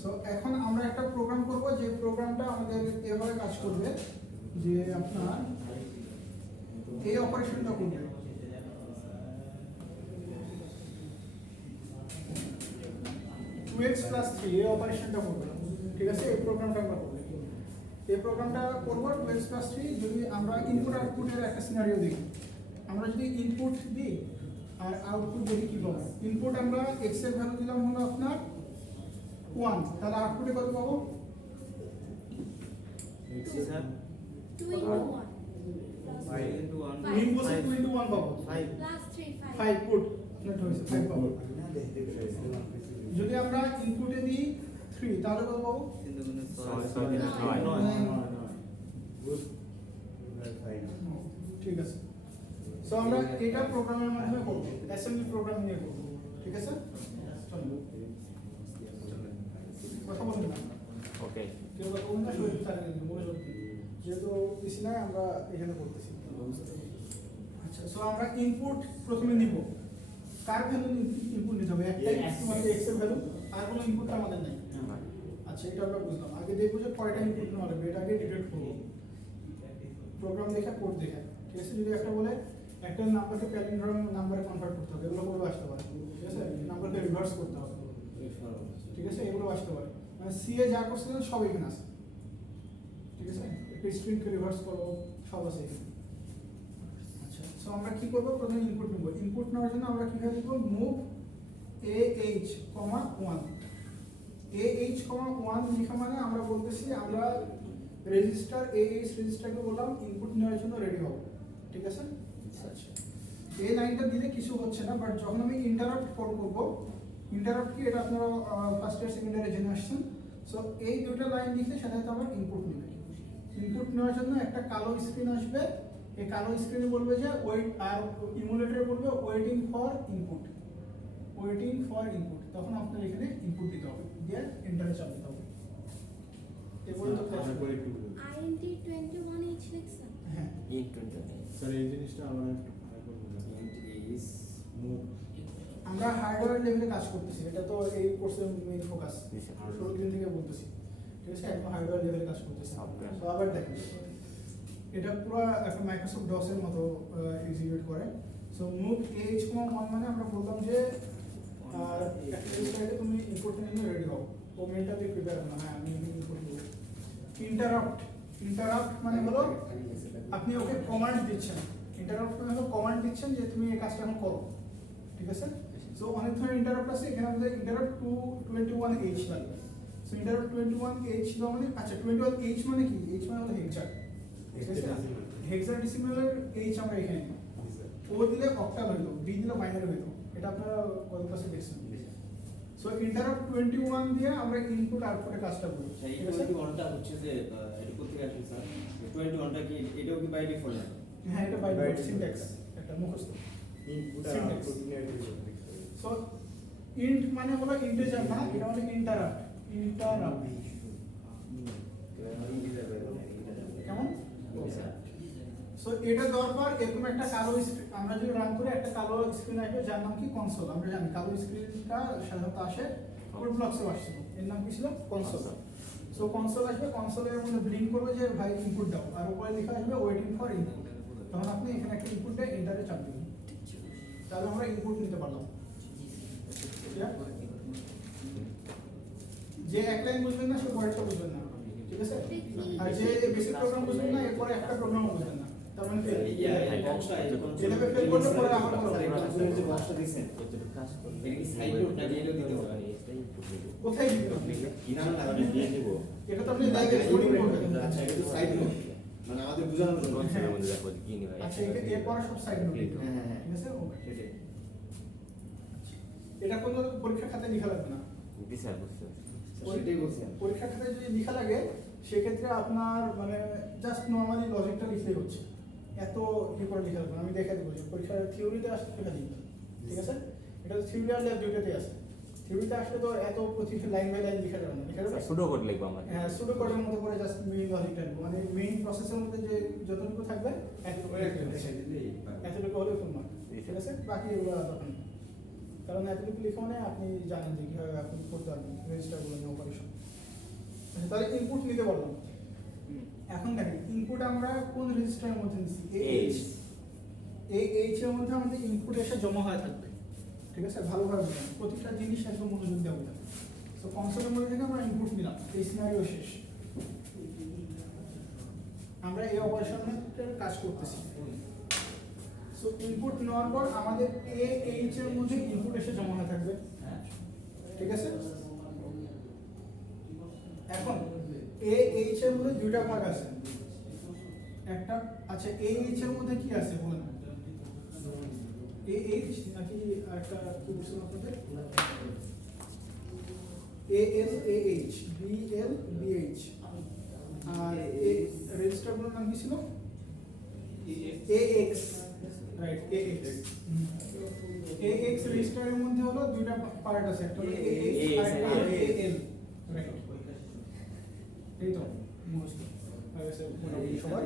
সো এখন আমরা একটা প্রোগ্রাম করব যে প্রোগ্রামটা আমাদের এভাবে কাজ করবে যে আপনার এই অপারেশনটা করবে 2x + 3 এই অপারেশনটা করবে ঠিক আছে এই প্রোগ্রামটা আমরা করব এই প্রোগ্রামটা করব 2x + 3 যদি আমরা ইনপুট আউটপুটের একটা সিনারিও দেখি আমরা যদি ইনপুট দিই আর আউটপুট দেখি কি পাবো ইনপুট আমরা x এর ভ্যালু দিলাম হলো আপনার 1 তাহলে আউটপুটে কত পাবো স্যার 2 into 1 5 into 1 Five. মিন বসে 2 into 1 পাবো 5 plus 3 5 5 গুড ফ্ল্যাট হয়েছে 5 পাবো। যদি আমরা ইনপুটে দিই 3 তাহলে কত পাবো? কিন্তু মানে ঠিক আছে। সো আমরা এটা প্রোগ্রামের মাধ্যমে করব, অ্যাসেম্বলি প্রোগ্রামিং এ করব। ঠিক আছে? চলো কথা বলুন না। ওকে কেউ কথা বলুন না, শুধু তার মনে রাখবেন যেহেতু বেশি না আমরা এখানে করতেছি। আচ্ছা, সো আমরা ইনপুট প্রথমে নিব। কার ভ্যালু ইনপুট নিতে হবে? একটা মানে x এর ভ্যালু, আর কোনো ইনপুট আমাদের নাই। আচ্ছা, এটা আমরা বুঝলাম। আগে দেখব যে কয়টা ইনপুট নেওয়া হবে, এটা আগে ডিটেক্ট করব। প্রোগ্রাম দেখে কোড দেখে। ঠিক আছে? যদি একটা বলে একটা নাম্বারকে প্যালিন্ড্রোম নাম্বারে কনভার্ট করতে হবে, এগুলো করবে আসতে পারে। ঠিক আছে? নাম্বারকে রিভার্স করতে হবে। ঠিক আছে? এগুলো আসতে পারে। মানে সি এ যা করছিলেন সব এখানে আছে। ঠিক আছে? একটা স্ট্রিংকে রিভার্স করব, সব আছে এখানে। আচ্ছা, সো আমরা কি করব? প্রথমে ইনপুট নেব। ইনপুট নেওয়ার জন্য আমরা কিভাবে লিখব? মুভ AH, 1 AH, 1 লেখা মানে আমরা বলতেছি আমরা রেজিস্টার AH রেজিস্টারকে বললাম ইনপুট নেওয়ার জন্য রেডি হব। ঠিক আছে? আচ্ছা, এই লাইনটা দিলে কিছু হচ্ছে না, বাট যখন আমি ইন্টারাপ্ট কল করব, ইন্টারাপ্ট কি এটা আপনারা ফার্স্ট ইয়ার সেকেন্ড ইয়ারে জেনে আসছেন। সো এই দুটো লাইন লিখলে সেটা হচ্ছে আমার ইনপুট নেবে। ইনপুট নেওয়ার জন্য একটা কালো স্ক্রিন আসবে, এই কালো স্ক্রিনে বলবে যে ওয়েট, আর ইমুলেটরে বলবে waiting for input, waiting for input. তখন আপনার এখানে ইনপুট দিতে হবে, দিয়ে এন্টারে চাপ দিতে হবে। এরপরে তো ক্লাস আরেকবার একটু বলুন। INT 21H লিখছেন? হ্যাঁ, স্যার এই জিনিসটা আমার আরেকবার বলুন। আমরা হার্ডওয়্যার লেভেলে কাজ করতেছি, এটা তো এই কোর্সের মেইন ফোকাস। জি স্যার। শুরু দিন থেকে বলতেছি। ঠিক আছে? এখন হার্ডওয়্যার লেভেলে কাজ করতেছি। Software। তো আবার দেখেন, এটা পুরো একটা মাইক্রোসফট ডস এর মতো এক্সিকিউট করে। সো মুভ AH, 1 মানে আমরা বললাম যে একটা রেজিস্টারে তুমি ইনপুট নিয়ে রেডি হও। ও মেলটা দিয়ে প্রিপেয়ার করো, হ্যাঁ আমি ইনপুট দেব। ইন্টারাপ্ট, ইন্টারাপ্ট মানে হলো আপনি ওকে কমান্ড দিচ্ছেন। ইন্টারাপ্ট মানে হলো কমান্ড দিচ্ছেন যে তুমি এই কাজটা এখন করো। ঠিক আছে? সো অনেক ধরনের ইন্টারাপ্ট আছে, এখানে আমাদের ইন্টারাপ্ট 21H লাগবে। সো ইন্টারাপ্ট 21H দাও মানে, আচ্ছা 21H মানে কি? H মানে হলো হেক্সার। হেক্সাডেসিমালের H আমরা এখানে নিই। ও দিলে অক্টাল হইলো, বি দিলে বাইনারি হইলো। এটা আপনারা গত ক্লাসে দেখছেন। সো ইন্টারাপ্ট 21 দিয়ে আমরা ইনপুট আউটপুটে কাজটা করি। এই ঠিক আছে? 21টা হচ্ছে যে এটা কোথা থেকে আসছে স্যার? 21টা কি এটাও কি বাই ডিফল্ট না? হ্যাঁ, এটা বাই ডিফল্ট সিনট্যাক্স, একটা মুখস্থ। ইনপুট আর Syntax. আউটপুট নিয়ে একটু বলুন। সো ইন্ট মানে হলো ইন্টিজার না, এটা হলো ইন্টারাপ্ট। ইন্টারাপ্ট কেমন? সো এটা দেওয়ার পর এরকম একটা কালো স্ক্রিন, আমরা যদি রান করে একটা কালো স্ক্রিন আসবে যার নাম কি কনসোল। আমরা জানি কালো স্ক্রিনটা সাধারণত আসে কোড ব্লকসে আসছিল, এর নাম কি ছিল? কনসোল। সো কনসোল আসবে, কনসোলের মধ্যে ব্লিঙ্ক করবে যে ভাই ইনপুট দাও, আর উপরে লেখা আসবে ওয়েটিং ফর ইনপুট। তখন আপনি এখানে একটা ইনপুট দিয়ে এন্টারে চাপ দিবেন, তাহলে আমরা ইনপুট নিতে পারলাম। যে এক লাইন বুঝবেন না সে পরেরটা বুঝবেন না। ঠিক আছে? আর যে বেসিক প্রোগ্রাম বুঝবেন না এরপরে একটা প্রোগ্রাম বুঝবেন না, তার মানে fail। যেভাবে ফেল করলে পরে আবার করো। বক্সটা দিছেন কাজ করবে এটা কি সাইড নোট না দিয়ে দিতে হবে? কোথায় দিতে হবে? কি নাম লাগানো দিয়ে দিব? এটা তো আপনি লাইভে কোডিং করবেন। আচ্ছা এটা তো সাইড নোট মানে আমাদের বোঝানোর জন্য। কনসোলের মধ্যে দেখো কি নিবে। আচ্ছা, এরপরে সব সাইড নোট। হ্যাঁ ঠিক আছে? ওকে। সেটাই। এটা কোনো পরীক্ষা খাতায় লেখা লাগবে না। জি স্যার, বুঝতে পারছি। সেটাই বলছি আমি। পরীক্ষা খাতায় যদি লেখা লাগে সেক্ষেত্রে আপনার মানে জাস্ট নর্মালি লজিকটা লিখলেই হচ্ছে, এত ইয়ে করে লেখা লাগবে না। আমি দেখে দেবো যে পরীক্ষার থিওরিতে আসলে লেখা দিই। ঠিক আছে? এটা তো থিওরি আর ল্যাব দুইটাতেই আছে। থিওরিতে আসলে তো এত প্রতি লাইন বাই লাইন লেখা যাবে না, লেখা যাবে সুডো কোড লিখবো আমরা। হ্যাঁ, সুডো কোডের মতো করে জাস্ট মেইন লজিকটা লিখবো, মানে মেইন প্রসেসের মধ্যে যে যতটুকু থাকবে এতটুকু এতটুকু হলে ফুল মার্ক। ঠিক আছে? বাকি এগুলো দরকার নেই, কারণ এতটুকু লিখে মানে আপনি জানেন যে কীভাবে আপনি করতে পারবেন রেজিস্টারগুলো নিয়ে অপারেশন। আচ্ছা, তাহলে ইনপুট নিতে পারলাম। এখন দেখেন ইনপুট আমরা কোন রেজিস্টারের মধ্যে নিচ্ছি? AH। এই H এর মধ্যে আমাদের ইনপুট এসে জমা হয়ে থাকবে। ঠিক আছে? ভালোভাবে বুঝুন, প্রতিটা জিনিস একদম মনোযোগ দেওয়া যাবে। তো কনসোলের মধ্যে থেকে আমরা ইনপুট নিলাম, এই সিনারিও শেষ। আমরা এই অপারেশনের কাজ করতেছি। সো ইনপুট নেওয়ার পর আমাদের AH এর মধ্যে ইনপুট এসে জমা হয়ে থাকবে। ঠিক আছে? এখন AH এর মধ্যে দুইটা ভাগ আছে। একটা আচ্ছা, AH এর মধ্যে কি আছে বলেন? AH নাকি আরেকটা কি বলছিলাম আপনাদের ALAH BLBH আর রেজিস্টারগুলোর নাম কি ছিল AX রাইট AX রেজিস্টারের মধ্যে হলো দুইটা পার্ট আছে একটা হলো AH আর AL রাইট এই তো মোস্ট আইএসএ মোটামুটি সবাই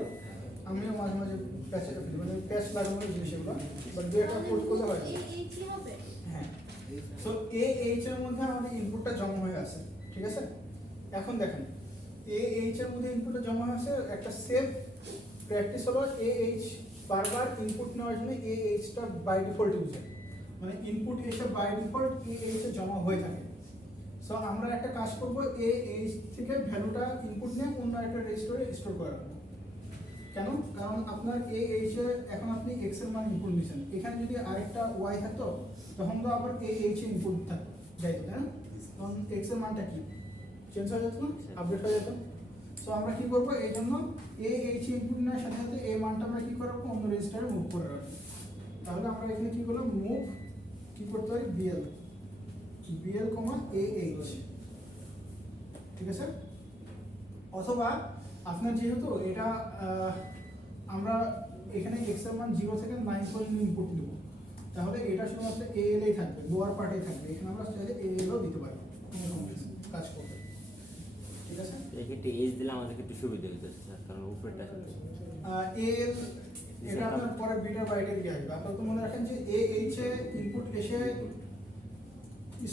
আমিও মাঝে মাঝে প্যাচ মানে প্যাচ লাগানো জিনিস এগুলো বাট দুই একটা কোড করলে হয় AH হবে হ্যাঁ সো AH এর মধ্যে আমাদের ইনপুটটা জমা হয়ে আছে ঠিক আছে এখন দেখেন AH এর মধ্যে ইনপুটটা জমা হয়ে আছে একটা সেফ প্র্যাকটিস হলো AH বারবার ইনপুট নেওয়ার জন্য AH টা বাই ডিফল্ট ইউজ হয় মানে ইনপুট এসে বাই ডিফল্ট AH এ জমা হয়ে থাকে সো আমরা একটা কাজ করব AH থেকে ভ্যালুটা ইনপুট নিয়ে অন্য একটা রেজিস্টারে স্টোর করে রাখবো কেন কারণ আপনার AH এ এখন আপনি x এর মান ইনপুট দিয়েছেন এখানে যদি আরেকটা y থাকতো তখন তো আবার AH এ ইনপুট থাকতো যাইতো তাই না তখন x এর মানটা কি চেঞ্জ হয়ে যেত না আপডেট হয়ে যেত সো আমরা কি করব এই জন্য AH ইনপুট নেওয়ার সাথে সাথে এই মানটা আমরা কি করব অন্য রেজিস্টারে মুভ করে রাখবো তাহলে আমরা এখানে কি করলাম মুভ কি করতে পারি BL AH ঠিক আছে অথবা আপনার যেহেতু এটা আমরা এখানে x এর মান 0 থেকে 9 পর্যন্ত ইনপুট দেব তাহলে এটা শুধুমাত্র AL এই থাকবে লোয়ার পার্টে থাকবে এখানে আমরা চাইলে AL ও দিতে পারি কোনো সমস্যা নেই, কাজ করবে ঠিক আছে এক্ষেত্রে এজ দিলে আমাদের একটু সুবিধা হতো স্যার কারণ উপরেটা AL এটা আপনার পরে বিটা বাইটে দিয়ে আসবে আপনারা তো মনে রাখেন যে AH এ ইনপুট এসে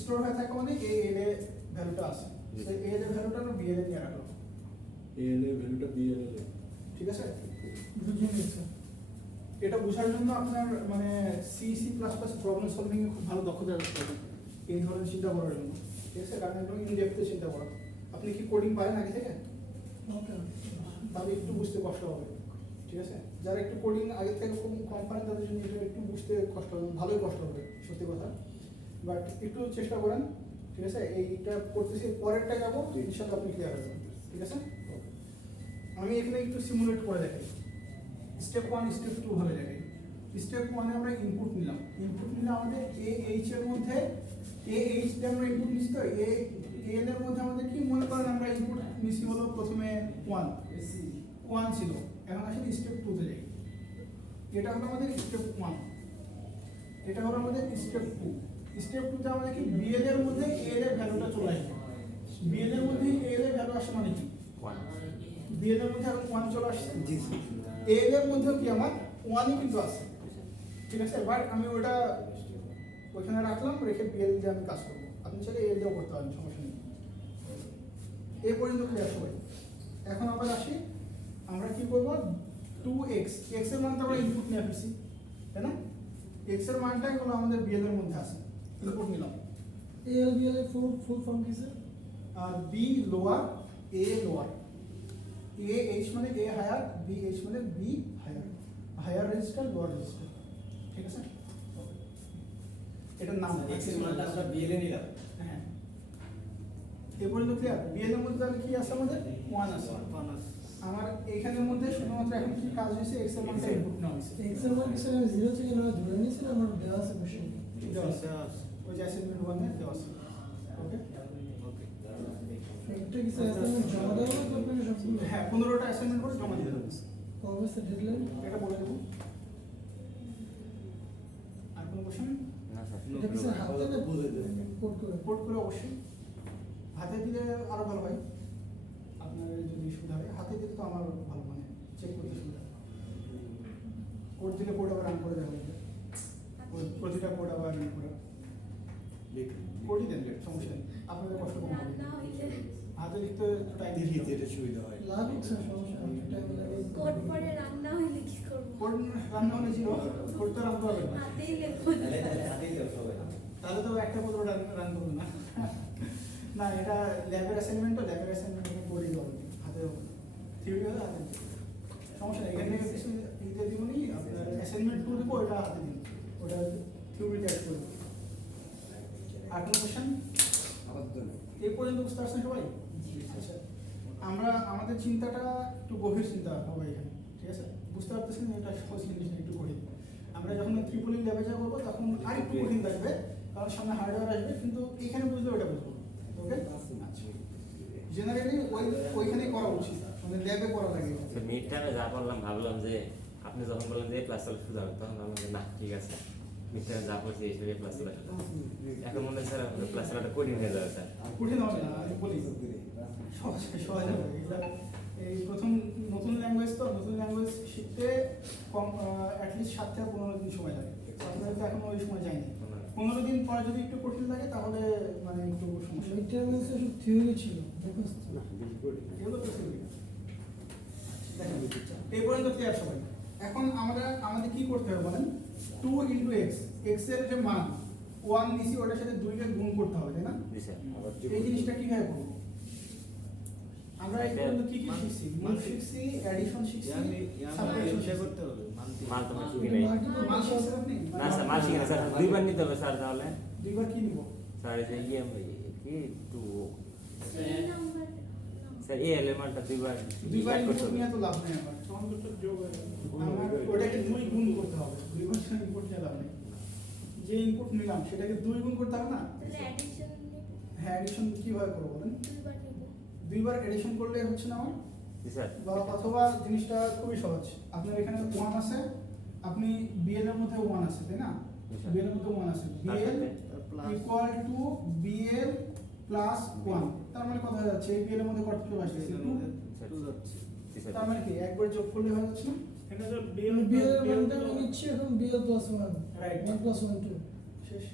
স্টোর হয়ে থাকে মানে AL এ ভ্যালুটা আছে সেই AL এর ভ্যালুটা আমরা BL এ নিয়ে রাখলাম AL এর ভ্যালুটা BL এ ঠিক আছে বুঝিয়ে নিচ্ছি এটা বোঝার জন্য আপনার মানে C++ প্রবলেম সলভিং এ খুব ভালো দক্ষতা রাখতে হবে এই ধরনের চিন্তা করার জন্য ঠিক আছে কারণ একদম ইন ডেপথে চিন্তা করা আপনি কি কোডিং পারেন আগে থেকে ওকে তাহলে একটু বুঝতে কষ্ট হবে ঠিক আছে যারা একটু কোডিং আগে থেকে খুব কম পারেন তাদের জন্য এটা একটু বুঝতে কষ্ট হবে ভালোই কষ্ট হবে সত্যি কথা বাট একটু চেষ্টা করেন ঠিক আছে এইটা করতেছি পরেরটা যাবো ইনশাআল্লাহ আপনি ক্লিয়ার হয়ে যাবেন ঠিক আছে আমি এখানে একটু সিমুলেট করে দেখাই স্টেপ 1 স্টেপ 2 ভাবে দেখাই স্টেপ 1 এ আমরা ইনপুট নিলাম আমাদের AH এর মধ্যে AH তে আমরা ইনপুট নিছি তো AL এর মধ্যে আমাদের কি মনে করেন আমরা ইনপুট নিছি হলো প্রথমে 1 ছিল এখন আসলে স্টেপ 2 তে যাই এটা হলো আমাদের স্টেপ 1 এটা হলো আমাদের স্টেপ 2 স্টেপ 2 তে আমাদের কি BL এর মধ্যে AL এর ভ্যালুটা চলে আসবে BL এর মধ্যে AL এর ভ্যালু আসে মানে কি 1 BL এর মধ্যে এখন 1 চলে আসছে জি AL এর মধ্যেও কি আমার 1ই কিন্তু আছে ঠিক আছে বাট আমি ওটা ওখানে রাখলাম রেখে BL দিয়ে আমি কাজ করব আপনি চাইলে AL দিয়েও করতে পারেন সমস্যা নেই এই পর্যন্ত ক্লিয়ার সবাই এখন আমরা আসি আমরা কি করব 2x x এর মানটা আমরা ইনপুট নিয়ে ফেলছি তাই না x এর মানটা হলো আমাদের BL এর মধ্যে আছে ইনপুট নিলাম AL BL এর ফুল ফর্ম কি sir B lower A lower AH মানে A হায়ার BH মানে B higher higher register lower register ঠিক আছে এটার নাম x এর মানটা আমরা BL এ নিলাম হ্যাঁ এই পর্যন্ত ক্লিয়ার BL এর মধ্যে তাহলে কি আছে আমাদের 1 আছে আমার এইখানের মধ্যে শুধুমাত্র এখন কি কাজ হয়েছে x এর মানটা ইনপুট নেওয়া হয়েছে x এর মান কি স্যার 0 থেকে না ধরে নিয়েছি না আমার দেওয়া আছে কোশ্চেন দেওয়া আছে ওই যে অ্যাসাইনমেন্ট 1 এ দেওয়া আছে ওকে এটা কি স্যার অ্যাসাইনমেন্ট জমা দেওয়া হবে আপনাকে সবগুলো হ্যাঁ 15টা অ্যাসাইনমেন্ট করে জমা দিয়ে দেবো কবে স্যার ডেডলাইন এটা বলে দেবো আর কোনো কোশ্চেন না স্যার এটা কি স্যার হাতে না কোড করে রিপোর্ট করে অবশ্যই হাতে দিলে আরো ভালো হয় আপনার যদি সুবিধা হয় হাতে দিলে তো আমার ভালো মানে চেক করতে সুবিধা কোড দিলে কোড আবার রান করে দেওয়া হবে প্রতিটা কোড আবার রান করে কোডই দেন সমস্যা নেই আপনাদের কষ্ট কম হবে রান্না হইলে হাতে লিখতে টাইম দেখি যেটা সুবিধা হয় লাগুক স্যার সমস্যা নেই টাইম লাগে কোড পরে রান্না হইলে কি করব কোড রান্না হলে জিরো কোড তো রান করবে না হাতেই লেখো তাহলে হাতেই দাও সবাই তাহলে তো একটা কোড রান করবে না না এটা ল্যাবের অ্যাসাইনমেন্ট তো ল্যাবের অ্যাসাইনমেন্ট আমি করে দেবো হাতে থিওরি হলে হাতে দিবো। সমস্যা নেই এখানে কিছু দিতে দিব নি আপনার অ্যাসাইনমেন্ট টু দেবো ওটা হাতে দিন ওটা থিওরিতে অ্যাড করে দেবো আর কোনো কোশ্চেন আপাতত না এই পর্যন্ত বুঝতে পারছেন সবাই আচ্ছা আমরা আমাদের চিন্তাটা একটু গভীর চিন্তা হবে এখানে ঠিক আছে বুঝতে পারতেছেন এটা সহজ জিনিস না, একটু কঠিন আমরা যখন ট্রিপল ই ল্যাবে যা করবো তখন আরেকটু কঠিন লাগবে, কারণ সামনে হার্ডওয়্যার আসবে, কিন্তু এখানে বুঝলে ওটা বুঝবো। ওকে, আচ্ছা, জেনারেলি ওইখানেই করা উচিত, মানে ল্যাবে করা লাগে। মিড টাইমে যা করলাম ভাবলাম যে আপনি যখন বললেন যে প্লাস চলে শুধু তখন ভাবলাম যে না ঠিক আছে মিড টাইমে যা করছি এই হিসেবে প্লাস চলে এখন মনে হয় স্যার প্লাস চলাটা কঠিন হয়ে যাবে স্যার। কঠিন হবে না, আমি বলি সহজ সহজ হবে। এগুলা এই প্রথম নতুন ল্যাঙ্গুয়েজ, তো নতুন ল্যাঙ্গুয়েজ শিখতে কম অ্যাটলিস্ট 7 থেকে 15 দিন সময় লাগে। আপনাদের তো এখনো ওই সময় যায়নি। 15 দিন পরে যদি একটু কঠিন লাগে তাহলে মানে একটু সমস্যা। ইন্টারনেটে শুধু থিওরি ছিল, এগুলো তো theory। এই পর্যন্ত ক্লিয়ার সবাই? এখন আমাদের কি করতে হবে বলেন? 2 × x, x এর যে মান 1 নিছি ওটার সাথে 2 কে গুণ করতে হবে, তাই না? জি স্যার। এই জিনিসটা কিভাবে করব? আমরা এই পর্যন্ত কি কি শিখছি? গুণ শিখছি, অ্যাডিশন শিখছি, সাবট্রাকশন করতে হবে মাল তো শিখি নাই। মান শিখছেন আপনি? না স্যার মাল শিখি না স্যার, দুইবার নিতে হবে স্যার তাহলে। দুইবার কি নিব? স্যার এই যে কি টু সেই নাম্বার স্যার এই এলিমেন্টটা দুইবার দুইবার করতে ইনপুট হবে। নিয়ে তো লাভ নেই আমার। সমান্তরাল যোগ হয়ে যাবে। আমার ওটাকে 2 গুণ করতে হবে। দুইবার ইনপুট নিয়ে লাভ নেই। যে ইনপুট নিলাম সেটাকে 2 গুণ করতে হবে না? তাহলে অ্যাডিশন হ্যাঁ, অ্যাডিশন কিভাবে করব বলেন? দুইবার নিব। দুইবার এডিশন করলে হচ্ছে না আমার? জি স্যার। বা অথবা জিনিসটা খুবই সহজ। আপনার এখানে 1 আছে, আপনি বিএল এর মধ্যে 1 আছে, তাই না? আচ্ছা। বিএল এর মধ্যে 1 আছে। BL equal to BL plus 1। তার মানে কথা হয়ে যাচ্ছে এই বিএল এর মধ্যে কত চলে আসছে? 2। জি স্যার। তার মানে কি একবার যোগ করলে হয়ে যাচ্ছে না? এটা তো বিএল মানটা আমি নিচ্ছি এখন বিএল প্লাস 1, Right. 1 প্লাস 1 2। শেষ।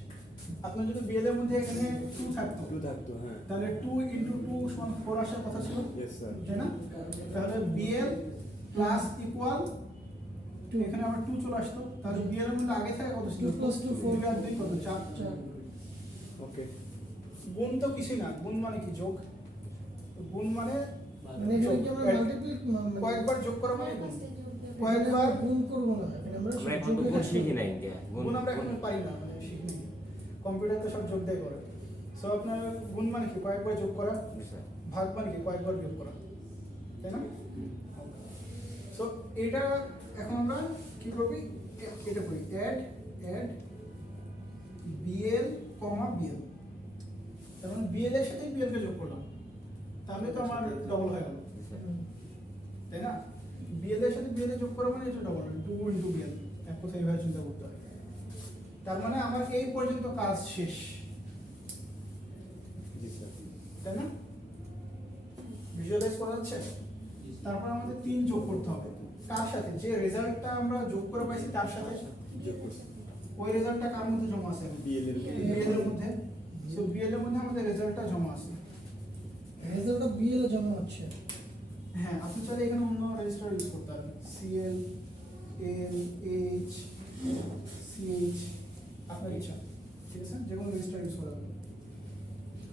আপনার যদি বিএল এর মধ্যে এখানে 2 থাকতো, হ্যাঁ। তাহলে 2 × 2 = 4 আসার কথা ছিল, Yes, sir. তাই না? তাহলে বিএল প্লাস ইকুয়াল এখানে আবার 2 চলে আসতো, তাহলে বিএল এর মধ্যে আগে থাকে কত ছিল? 2 plus 2 4 2 আর 2 কত? 4। ওকে। গুণ তো কিছুই না, গুণ মানে কি? যোগ। গুণ মানে মানে এখানে কি আমরা মাল্টিপ্লিক কয়েকবার যোগ করা মানে গুণ। ফার্স্টে যোগ দেব। কয়েকবার গুণ করব না, আমরা আমরা এখন তো যোগের গুণ কাজ শিখি করব। নাই ইন্ডিয়া। গুণ আমরা এখন পারি না, মানে শিখিনি। কম্পিউটার তো সব যোগ দিয়ে করে। সো আপনার গুণ মানে কি? কয়েকবার যোগ করা। জি স্যার। ভাগ মানে কি? কয়েকবার বিয়োগ করা, তাই না? সো এটা এখন আমরা কি করবি? এটা করি অ্যাড বিএল কমা বিএল। তার মানে বিএল এর সাথে বিএল কে যোগ করলাম, তাহলে তো আমার ডবল হয়ে গেল, জি স্যার। তাই না? বিএল এর সাথে বিএল এ যোগ করা মানে এটা ডবল, 2 × বিএল। এক কথা এইভাবে চিন্তা করতে হয়। তার মানে আমার এই পর্যন্ত কাজ শেষ, জি স্যার। তাই না? ভিজুয়ালাইজ করা যাচ্ছে? তারপর আমাদের 3 যোগ করতে হবে। কার সাথে? যে রেজাল্টটা আমরা যোগ করে পাইছি তার সাথে। ওই রেজাল্টটা কার মধ্যে জমা আছে? বিএল এর বিএল এর মধ্যে। সো বিএল এর মধ্যে আমাদের রেজাল্টটা জমা আছে। রেজাল্টটা বিএল এ জমা হচ্ছে। হ্যাঁ, আপনি চাইলে এখানে অন্য রেজিস্টার ইউজ করতে পারেন। সিএল, এল, এইচ, সিএইচ, আপনার ইচ্ছা, ঠিক আছে? যে কোনো রেজিস্টার ইউজ করা যাবে।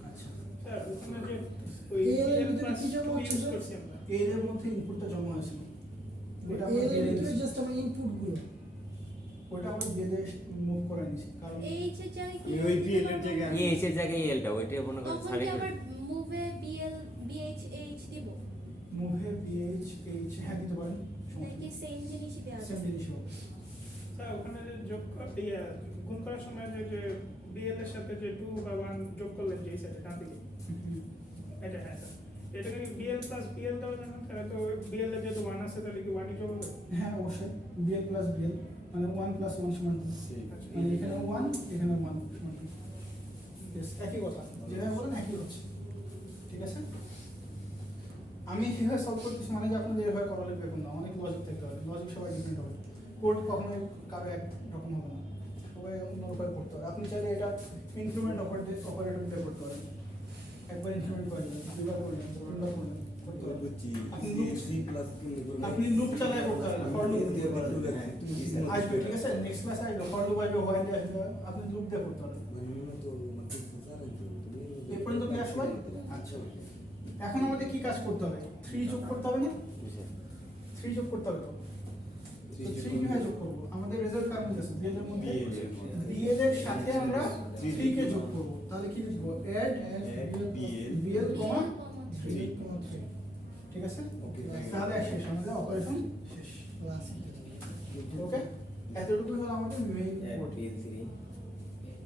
আচ্ছা, স্যার ওখানে যে ওই এল এর বিএল ভিতরে প্লাস কি জমা 2 হচ্ছে ইউজ স্যার? করছি আমরা। এল এর মধ্যে ইনপুটটা জমা হয়েছিল, ওটা এল আমরা এর BL এ ভিতরে দিছি। জাস্ট আমরা ইনপুট গুলো ওটা আমরা বিএল এ মুভ করে নিছি, কারণ এইচ এর জায়গায় কি? ওই BL এর জায়গায় এই এসে জায়গায় এলটা ওইটা মনে করেন তখন সারি কি আবার মুভে বিএল বিএইচ এইচ দিব? মুভে বিএইচ এইচ হ্যাঁ দিতে পারেন, নাকি সেম জিনিসই দেওয়া সেম যাবে? জিনিস হবে। স্যার ওখানে যে যোগ গুণ করার সময় যে বিএল এর সাথে যে 2 বা 1 যোগ করলেন যে সাথে ডান দিকে, এটা হ্যাঁ স্যার এটাকে বিএল প্লাস বিএল দেওয়া যাবে না? তাহলে তো বিএল এর যেহেতু 1 আছে তাহলে কি 1 ই যোগ হবে? হ্যাঁ অবশ্যই, বিএল প্লাস বিএল মানে 1 + 1 = 2। আচ্ছা, মানে এখানে 1 এখানে 1 = 2। বেশ একই কথা, যেভাবে বলেন একই হচ্ছে, ঠিক আছে? আমি কিভাবে সলভ করতেছি মানে যে আপনাদের এভাবে করা লাগবে এরকম না, অনেক লজিক থাকতে হবে, লজিক সবাই ডিফারেন্ট হবে, কোড কখনোই কারো এক রকম হবে না, সবাই অন্য উপায় করতে হবে। আপনি চাইলে এটা ইনক্রিমেন্ট অপারেটর দিয়ে করতে পারেন, একবার ইনক্রিমেন্ট করে দিলেন, দুবার করলেন, তিনবার করলেন, করতে পারেন। আপনি লুপ চালায় করতে পারেন, ফর লুপ দিয়ে আসবে, ঠিক আছে? নেক্সট ক্লাসে আসবে ফর লুপ আসবে, হোয়াইল আসবে, আপনি লুপ দিয়ে করতে পারেন। এই পর্যন্ত কি আসবে? আচ্ছা, এখন আমাদের কি কাজ করতে হবে? 3 যোগ করতে হবে না? 3 যোগ করতে হবে তো। 3 কিভাবে যোগ করব? আমাদের রেজাল্ট কার মধ্যে আছে? বিএল এর মধ্যে। বিএল এর সাথে আমরা 3 কে যোগ করব, তাহলে কি লিখব? অ্যাড বিএল, 3, ঠিক আছে? তাহলে শেষ, আমাদের অপারেশন শেষ। ওকে, এতটুকুই হলো আমাদের main code. PL3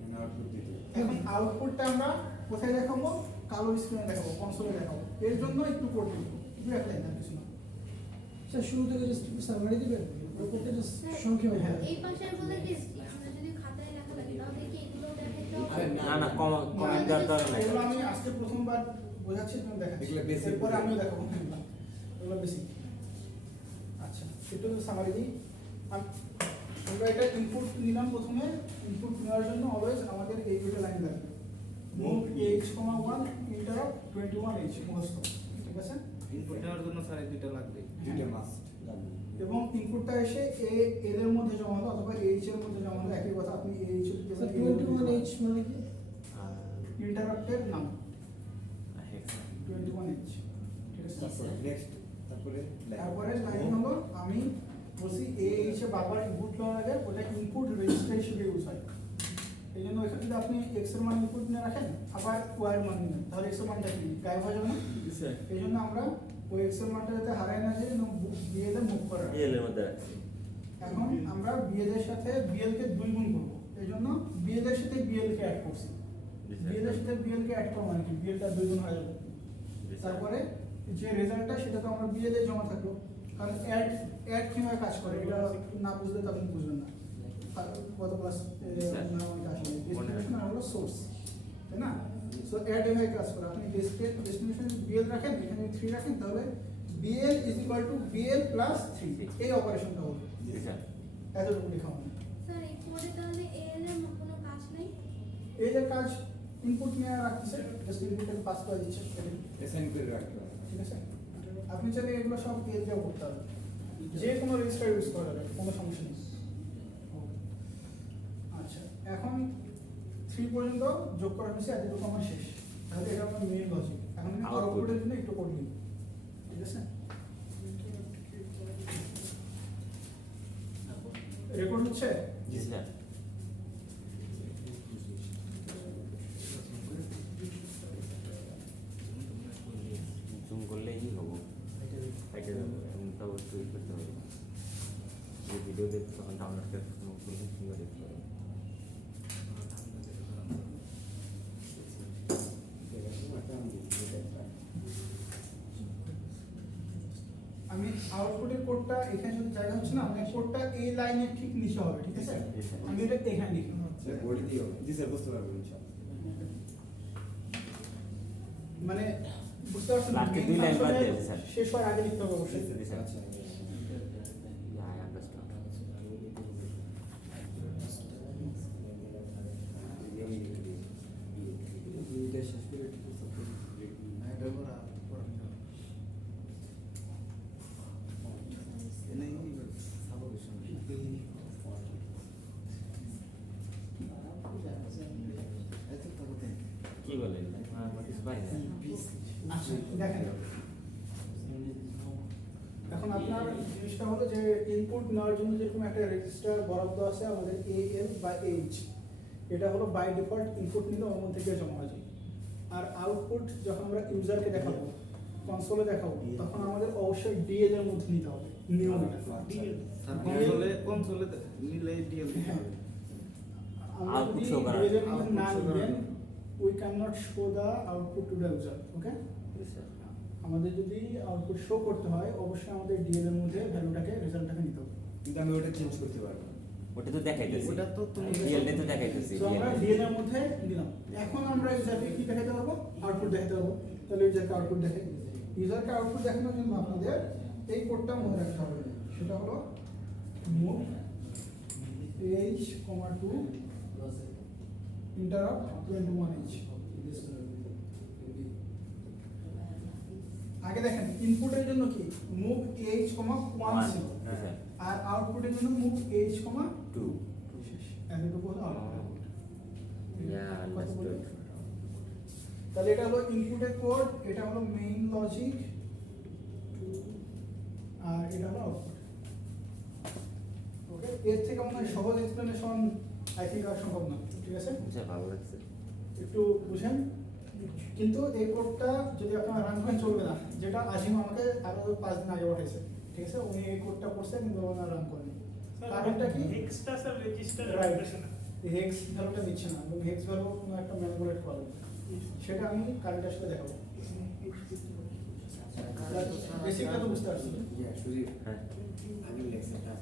and output দিতে এখন আউটপুটটা আমরা কোথায় দেখাবো? কালো স্ক্রিনে দেখাবো, কনসোলে দেখাবো। এর জন্য একটু কোড লিখবো, দু এক লাইন আর কিছু না। স্যার শুরু থেকে জাস্ট সামারি দিবেন, ওপরটা জাস্ট সংক্ষেপে। হ্যাঁ। এই পাশের বলে কি আমরা যদি খাতায় লেখা লাগে তাহলে কি এগুলো দেখাইতে আরে হবে? না না কমেন্ট দেওয়ার দরকার নাই এগুলো আমি আজকে প্রথমবার বোঝাচ্ছি, তুমি দেখাচ্ছি। এগুলো basic এরপরে করে। আমিও দেখাবো। এগুলো বেসিক। আচ্ছা, একটু সামারি দিই। আমরা এটা ইনপুট নিলাম প্রথমে। ইনপুট নেওয়ার জন্য অলওয়েজ আমাদের এই দুটো লাইন লাগবে। মুভ h,1 ইন্টারাপ্ট 21h মুখস্থ, ঠিক আছে? ইনপুট নেওয়ার জন্য স্যার এই দুটো লাগবে। দুইটা মাস্ট লাগবে এবং ইনপুটটা এসে এ এল এর মধ্যে জমা হলো অথবা এইচ এর মধ্যে জমা হলো, একই কথা। আপনি এইচ স্যার 21H মানে কি? ইন্টারাপ্টের নাম হেক্সা 21H, ঠিক আছে? নেক্সট তারপরে তারপরে লাইন হলো আমি বলছি এইচ এ বারবার ইনপুট নেওয়ার আগে ওটা ইনপুট রেজিস্টার হিসেবে ইউজ হয়। এই জন্য এখানে যদি আপনি এক্স এর মান ইনপুট নিয়ে রাখেন আবার ওয়াই এর মান নেন, তাহলে এক্স এর মানটা কি গায়েব হয়ে যাবে না? এই জন্য আমরা ওই এক্স এর মানটা যাতে হারায় না যায় বিএল এ মুভ করা। এল এর মধ্যে রাখছি এখন আমরা বিএল এর সাথে বিএল কে দুই গুণ করব, এই জন্য বিএল এর সাথে বিএল কে অ্যাড করছি। বিএল এর সাথে বিএল কে অ্যাড করা মানে কি, বিএল টা দুই গুণ হয়ে যাবে। তারপরে যে রেজাল্টটা সেটা তো আমরা বিএল এ জমা থাকলো, কারণ অ্যাড কিভাবে কাজ করে এটা না বুঝলে তো আপনি বুঝবেন না। কত ক্লাস না অনেক আসলে ডেস্টিনেশন আর হলো সোর্স, তাই না? সো অ্যাড এভাবে কাজ করে। আপনি ডেস্টিনেশন বিএল রাখেন, এখানে 3 রাখেন, তাহলে BL is equal to BL plus 3, এই অপারেশনটা হবে। এতটুকু লেখা হবে। স্যার এই কোডে তাহলে এল এর কোনো কাজ নাই? এই যে কাজ ইনপুট নিয়ে রাখতেছে, জাস্ট ইনপুটের পাস করে দিচ্ছে, অ্যাসাইন করে রাখতে হবে ঠিক আছে? আপনি চাইলে এগুলো সব পেজ দিয়েও করতে হবে, যে কোনো রেজিস্টার ইউজ করা যাবে, কোনো সমস্যা নেই। আচ্ছা, এখন 3 পর্যন্ত যোগ করা হয়েছে, এতটুকু আমার শেষ। তাহলে এটা আমার মেইন লজিক। এখন আমি আউটপুটের জন্য একটু কোড লিখব, ঠিক আছে? রেকর্ড হচ্ছে? জি স্যার জুম করলেই হবো এটা তাও একটু ই করতে হবে যে ভিডিও দেখতে তখন ডাউনলোড করে সুন্দর দেখতে হবে আমি আউটপুটের কোডটা এখানে যদি জায়গা হচ্ছে না, মানে কোডটা এই লাইনের ঠিক নিচে হবে, ঠিক আছে? আমি এটা এখানে লিখি। স্যার বডি দিও জি স্যার বুঝতে পারবেন ইনশাআল্লাহ মানে বুঝতে পারছেন? লাস্টে 2 লাইন বাদ দিয়েছে স্যার শেষ হওয়ার আগে লিখতে হবে অবশ্যই। জি স্যার আচ্ছা আই আন্ডারস্ট্যান্ড এটা শেষ করে একটু সাপোর্ট কি বলেন আমার কিছু পাই না আচ্ছা, দেখেন এখন আপনার জিনিসটা হলো যে ইনপুট নেওয়ার জন্য যেরকম একটা রেজিস্টার বরাদ্দ আছে আমাদের এএল বা এইচ, এটা হলো বাই ডিফল্ট ইনপুট নিলে ওর মধ্যে গিয়ে জমা হয়ে যায়। আর আউটপুট যখন আমরা ইউজারকে দেখাবো, কনসোলে দেখাবো, তখন আমাদের অবশ্যই ডিএল এর মধ্যে নিতে হবে, নিয়ম এটা। স্যার কনসোলে নিলে ডিএল দিতে হবে। আমরা Output যদি show করার ডিএল এর মধ্যে output না show করার নিবেন, we can not show the output to the user, okay? আমাদের যদি আউটপুট শো করতে হয় অবশ্যই আমাদের ডিএল এর মধ্যে ভ্যালুটাকে রেজাল্টটাকে নিতে হবে। কিন্তু আমি ওটা চেঞ্জ করতে পারবো না ওটা তো দেখাইতেছি ওটা তো তুমি রিয়েলটা তো দেখাইতেছি তো আমরা ডিএল এর মধ্যে দিলাম। এখন আমরা ইউজারকে কি দেখাতে পারবো? আউটপুট দেখাতে পারবো। তাহলে ইউজারকে আউটপুট দেখাই। ইউজারকে আউটপুট দেখানোর জন্য আপনাদের এই কোডটা মনে রাখতে হবে, সেটা হলো মুভ h,2 interrupt 21h। আগে দেখেন ইনপুটের জন্য কি মুভ h,1 ছিল, হ্যাঁ আর আউটপুটের জন্য মুভ h,2 2 শেষ। এতটুকু হলো আউটপুট। ইয়া আন্ডারস্টুড তাহলে এটা হলো ইনপুটের কোড, এটা হলো মেইন লজিক, আর এটা হলো আউটপুট। ওকে, এর থেকে মনে হয় সহজ এক্সপ্লেনেশন আই থিঙ্ক আর সম্ভব না, ঠিক আছে? আচ্ছা ভালো লাগছে একটু বুঝেন। কিন্তু এই কোডটা যদি আপনারা রান করেন চলবে না, যেটা আজিম আমাকে আরো 5 দিন আগে পাঠাইছে, ঠিক আছে? উনি এই কোডটা করছে কিন্তু ওনার রান করেনি। কারণটা কি extra sir register Right. Operation hex ভ্যালুটা দিচ্ছে না এবং হেক্স ভ্যালু কোনো একটা ম্যানিপুলেট করে সেটা আমি কারেন্ট আসলে দেখাবো বেসিকটা তো বুঝতে পারছি ইয়া সুজি হ্যাঁ আমি লেকচারটা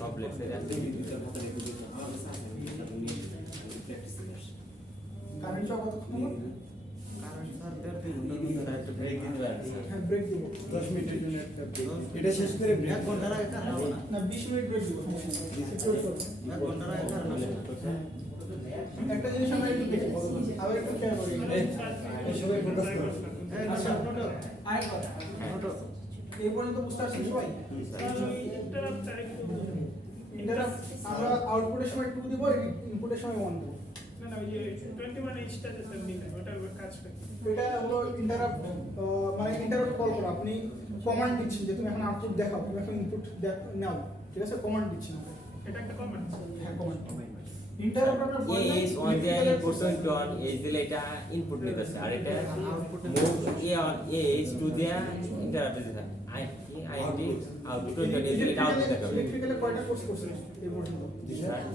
সব লেখছে দুইটার মতো রেখে দিতে আমাদের সাথে আমি প্র্যাকটিস করে আসছি কারেন্টটা কতক্ষণ হলো একটু ব্রেক দিতে পারেন স্যার হ্যাঁ ব্রেক দিব 10 মিনিটের জন্য একটা এটা শেষ করে এক ঘন্টার আগে কার হবে না না 20 মিনিট ব্রেক দিব একটু wait করো। এক ঘন্টার আগে কার হবে একটা জিনিস আমরা একটু দেখি আবার একটু খেয়াল করি এই সবাই ফোকাস করো আচ্ছা আরেকবার এই পর্যন্ত বুঝতে পারছেন সবাই ইন্টারাপ্ট আমরা আউটপুটের সময় 2 দিব ইনপুটের সময় 1 দিব না না ওই যে 21 এইচটাতে স্যার নিলেন ওটার কাজ পাই এটা হলো ইন্টারাপ্ট মানে ইন্টারাপ্ট কল করো আপনি কমান্ড দিচ্ছেন যে তুমি এখন আউটপুট দেখাও তুমি এখন ইনপুট নাও ঠিক আছে কমান্ড দিচ্ছেন আপনি এটা একটা কমান্ড হ্যাঁ কমান্ড ইন্টারাপ্ট আপনার বললে is on the input on is দিলে এটা ইনপুট নিতেছে আর এটা move a on a is to the interrupt দিতেছে আইডি আউটপুট দিলে এটা আউটপুট দেখাবে ইলেকট্রিক্যালে কয়টা কোর্স করছেন এই পর্যন্ত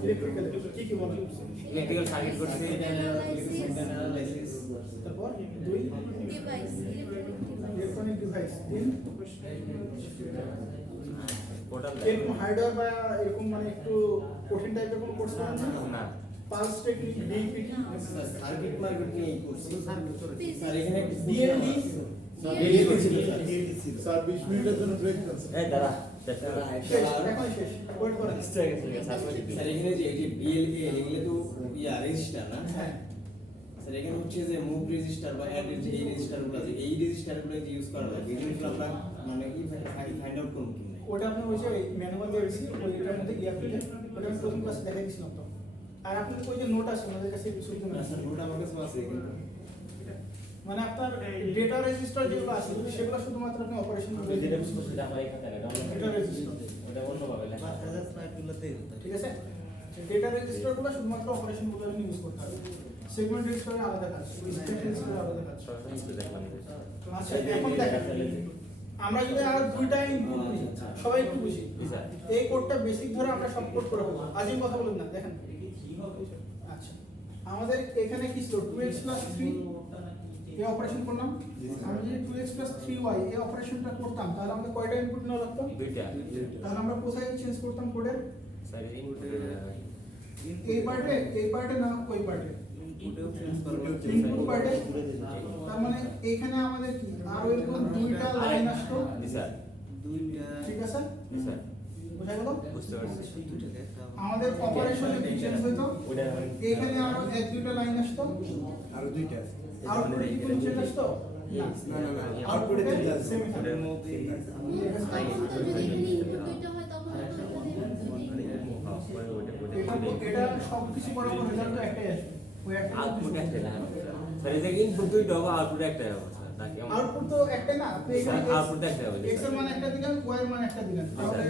ইলেকট্রিক্যালে কি বলেন ইলেকট্রিক্যাল সার্কিট করছে অ্যানালাইসিস তারপর 2 ডিভাইস ইলেকট্রনিক ডিভাইস 3 টোটাল এরকম হার্ডওয়্যার বা এরকম মানে একটু কঠিন টাইপের কোনো কোর্স করেন না না pulse technique DPT circuit marketing এই কোর্স স্যার এখানে ডিএলডি স্যার 20 মিনিটের জন্য ব্রেক দেন এই দাঁড়া শেষ এখন শেষ ওয়েট করেন স্যার এখানে যে এই বিএলএ এগুলো তো ইয়া রেজিস্টার না হ্যাঁ স্যার এখানে হচ্ছে যে মুভ রেজিস্টার বা অ্যাড যে এই রেজিস্টারগুলো আছে এই রেজিস্টারগুলো যে ইউজ করা লাগে এগুলো আমরা মানে কি ফাইন্ড আউট করব কি না ওটা আপনি ওই যে ম্যানুয়াল দিয়েছি ওইটার মধ্যে গিয়ে আপনি ওটা আমি প্রথম ক্লাসে দেখাই দিয়েছিলাম তো আর আপনার ওই যে নোট আছে আমাদের কাছে কিছু না স্যার ওটা আমার কাছে আছে কিন্তু মানে আপনার ডেটা রেজিস্টার যেগুলো আছে সেগুলো শুধুমাত্র আপনি অপারেশন করবেন যেটা বুঝতে সেটা আমার এখানে থাকে ডেটা রেজিস্টার ওটা অন্যভাবে লেখা ঠিক আছে ডেটা রেজিস্টারগুলো শুধুমাত্র অপারেশন গুলো আপনি ইউজ করতে হবে সেগমেন্ট রেজিস্টারে আলাদা কাজ স্টেট রেজিস্টারে আলাদা কাজ সরাসরি স্কুলে দেখলাম যে আচ্ছা এখন দেখেন আমরা যদি আর দুইটা ইনপুট বুঝি সবাই একটু বুঝি স্যার এই কোডটা বেসিক ধরে আমরা সব কোড করে ফেলবো আজই কথা বলুন না দেখেন আচ্ছা আমাদের এখানে কি ছিল 2x 3 এই অপারেশন করলাম আমরা যদি 2x 3y এই অপারেশনটা করতাম তাহলে আমাদের কয়টা ইনপুট নেওয়া লাগতো দুইটা তাহলে আমরা কোথায় চেঞ্জ করতাম কোডের স্যার এই পার্টে না ওই পার্টে ইনপুট পার্টে তার মানে এখানে আমাদের কি আর এরকম দুইটা লাইন আসতো স্যার ঠিক আছে স্যার বুঝা গেল বুঝতে পারছি আমাদের অপারেশনে কি চেঞ্জ হইতো ওটা এখানে আরো এক দুইটা লাইন আসতো আর দুইটা আছে আউটপুটে কি কোনো চেঞ্জ আসতো না না না আউটপুটে আউটপুটে তিনটা আছে সেম ওটার মধ্যে যদি ইনপুট দুইটা হয় তখন এটা সব কিছু করার পর রেজাল্ট তো একটাই আসবে ওই একটা আউটপুট একটা লাগে স্যার এই যে ইনপুট দুইটা হবে আউটপুট একটা হবে স্যার নাকি আউটপুট তো একটাই না আপনি এখানে আউটপুট একটা হবে x এর মান একটা দিলেন y এর মান একটা দিলেন তাহলে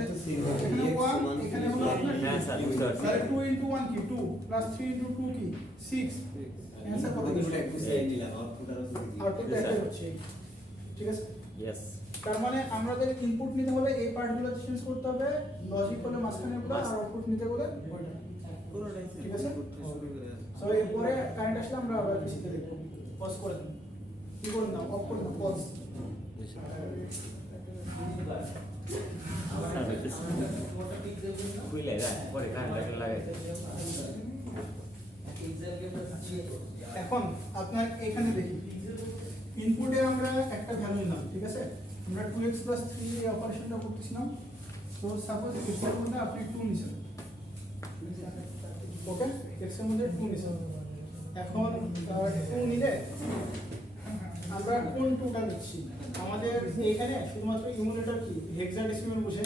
এখানে 1 এখানে হলো আপনার হ্যাঁ স্যার বুঝতে পারছি তাহলে 2 * 1 কি 2 প্লাস 3 * 2 কি 6 অ্যানসার কত ওগুলো দিবেন একটু সাইড নিলাম আউটপুট আর আউটপুট একটাই হচ্ছে ঠিক আছে ইয়েস তার মানে আমাদের ইনপুট নিতে হলে এই পার্টগুলো চেঞ্জ করতে হবে লজিক হলে মাঝখানেগুলো আর আউটপুট নিতে হলে ওইটা ঠিক আছে সো এরপরে কারেন্ট আসলে আমরা আবার শিখে দেখব পজ করে দিন কি করে দাও অফ করে দাও পজ খুলে যায় পরে কারেন্ট লাগাই এখন আপনার এখানে দেখি ইনপুটে আমরা একটা ভ্যালু নিলাম ঠিক আছে আমরা 2x 3 এই অপারেশনটা করতেছিলাম তো সাপোজ x এর মধ্যে আপনি 2 নিছেন ওকে x এর মধ্যে 2 নিছেন এখন 2 নিলে আমরা কোন 2টা নিচ্ছি আমাদের এখানে শুধুমাত্র ইমুলেটর কি হেক্সাডেসিমাল বসে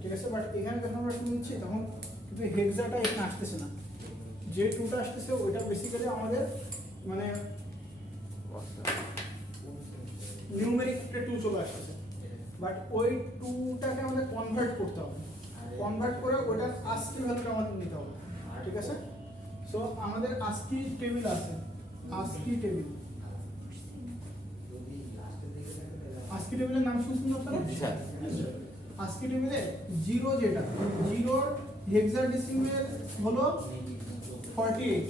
ঠিক আছে বাট এখানে যখন আমরা 2 নিচ্ছি তখন কিন্তু হেক্সাটা এখানে আসতেছে না যে 2টা আসতেছে ওইটা বেসিক্যালি আমাদের মানে নিউমেরিক একটা 2 চলে আসছে বাট ওই 2টাকে আমাদের কনভার্ট করতে হবে কনভার্ট করে ওটার ASCII ভ্যালুটা আমাদের নিতে হবে ঠিক আছে সো আমাদের ASCII টেবিল আছে ASCII টেবিল ASCII টেবিলের নাম শুনছেন আপনারা স্যার আজকে টেবিলে জিরো যেটা জিরোর হেক্সাডেসিমেল হলো 48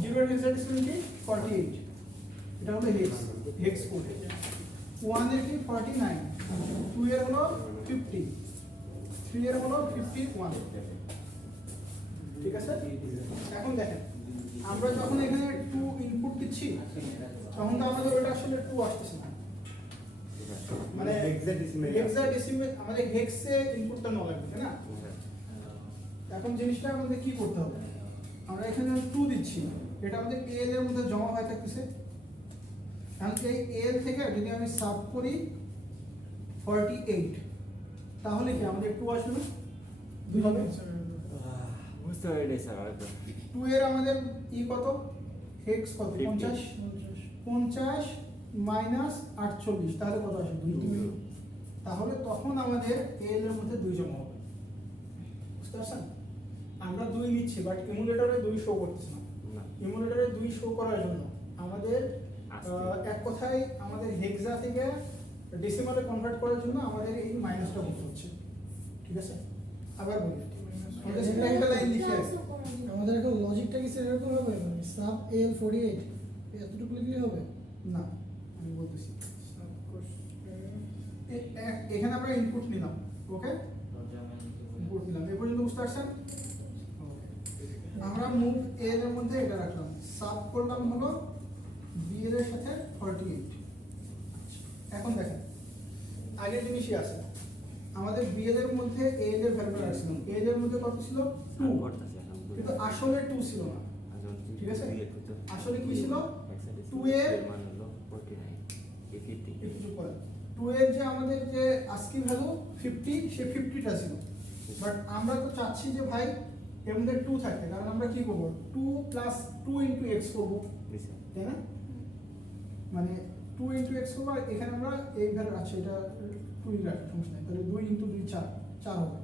জিরোর হেক্সাডেসিমেল কি 48 এটা হলো হেক্স কোড 1 এর কি 49 2 এর হলো 50 3 এর হলো 51 ঠিক আছে এখন দেখেন আমরা যখন এখানে 2 ইনপুট দিচ্ছি তখন তো আমাদের ওটা আসলে 2 আসছে না মানে হেক্সাডেসিমেল আমাদের হেক্সে ইনপুটটা নেওয়া লাগবে তাই না এখন জিনিসটা আমাদের কি করতে হবে আমরা এখানে 2 দিচ্ছি এটা আমাদের এল এর মধ্যে জমা হয়ে থাকতেছে এখন এই এল থেকে যদি আমি সাব করি 48 তাহলে কি আমাদের 2 আসবে না 2 হবে বুঝতে পারিনি স্যার হয়তো 2 এর আমাদের কত হেক্স কত 50 50 মাইনাস 48 তাহলে কত আসবে 2 তাহলে তখন আমাদের এল এর মধ্যে 2 জমা হবে বুঝতে পারছেন আমরা 2 নিচ্ছি বাট ইমুলেটরে 2 শো করতেছে না ইমুলেটরে 2 শো করার জন্য আমাদের এক কথায় আমাদের হেক্সা থেকে ডেসিমালে কনভার্ট করার জন্য আমাদের এই মাইনাসটা করতে হচ্ছে ঠিক আছে আবার বলি আমাদের সেটা একটা লাইন লিখে আছে আমাদের এখন লজিকটা কি সেরকম হবে মানে সাব এল 48 এতটুকু লিখলে হবে না আমি বলতেছি এখানে আমরা ইনপুট নিলাম ওকে ইনপুট নিলাম এই পর্যন্ত বুঝতে পারছেন আমরা মুভ এল এর মধ্যে এটা রাখলাম সাব করলাম হলো বি এর সাথে 48 এখন দেখেন আগের জিনিসই আছে আমাদের বি এর মধ্যে এল এর ভ্যালুটা রাখছিলাম এল এর মধ্যে কত ছিল 2 কিন্তু আসলে 2 ছিল না ঠিক আছে আসলে কি ছিল 2 এর মান হলো 49 এই 50 একটু চুপ করেন 2 এর যে আমাদের যে আজকে ভ্যালু 50 সে 50টা ছিল বাট আমরা তো চাচ্ছি যে ভাই এর মধ্যে 2 থাকে কারণ আমরা কি করব 2 প্লাস 2 ইনটু x করব তাই না মানে 2 ইনটু x করব আর এখানে আমরা এই ভ্যালু আছে এটা 2 ই রাখি সমস্যা নেই তাহলে 2 ইনটু 2 4 4 হবে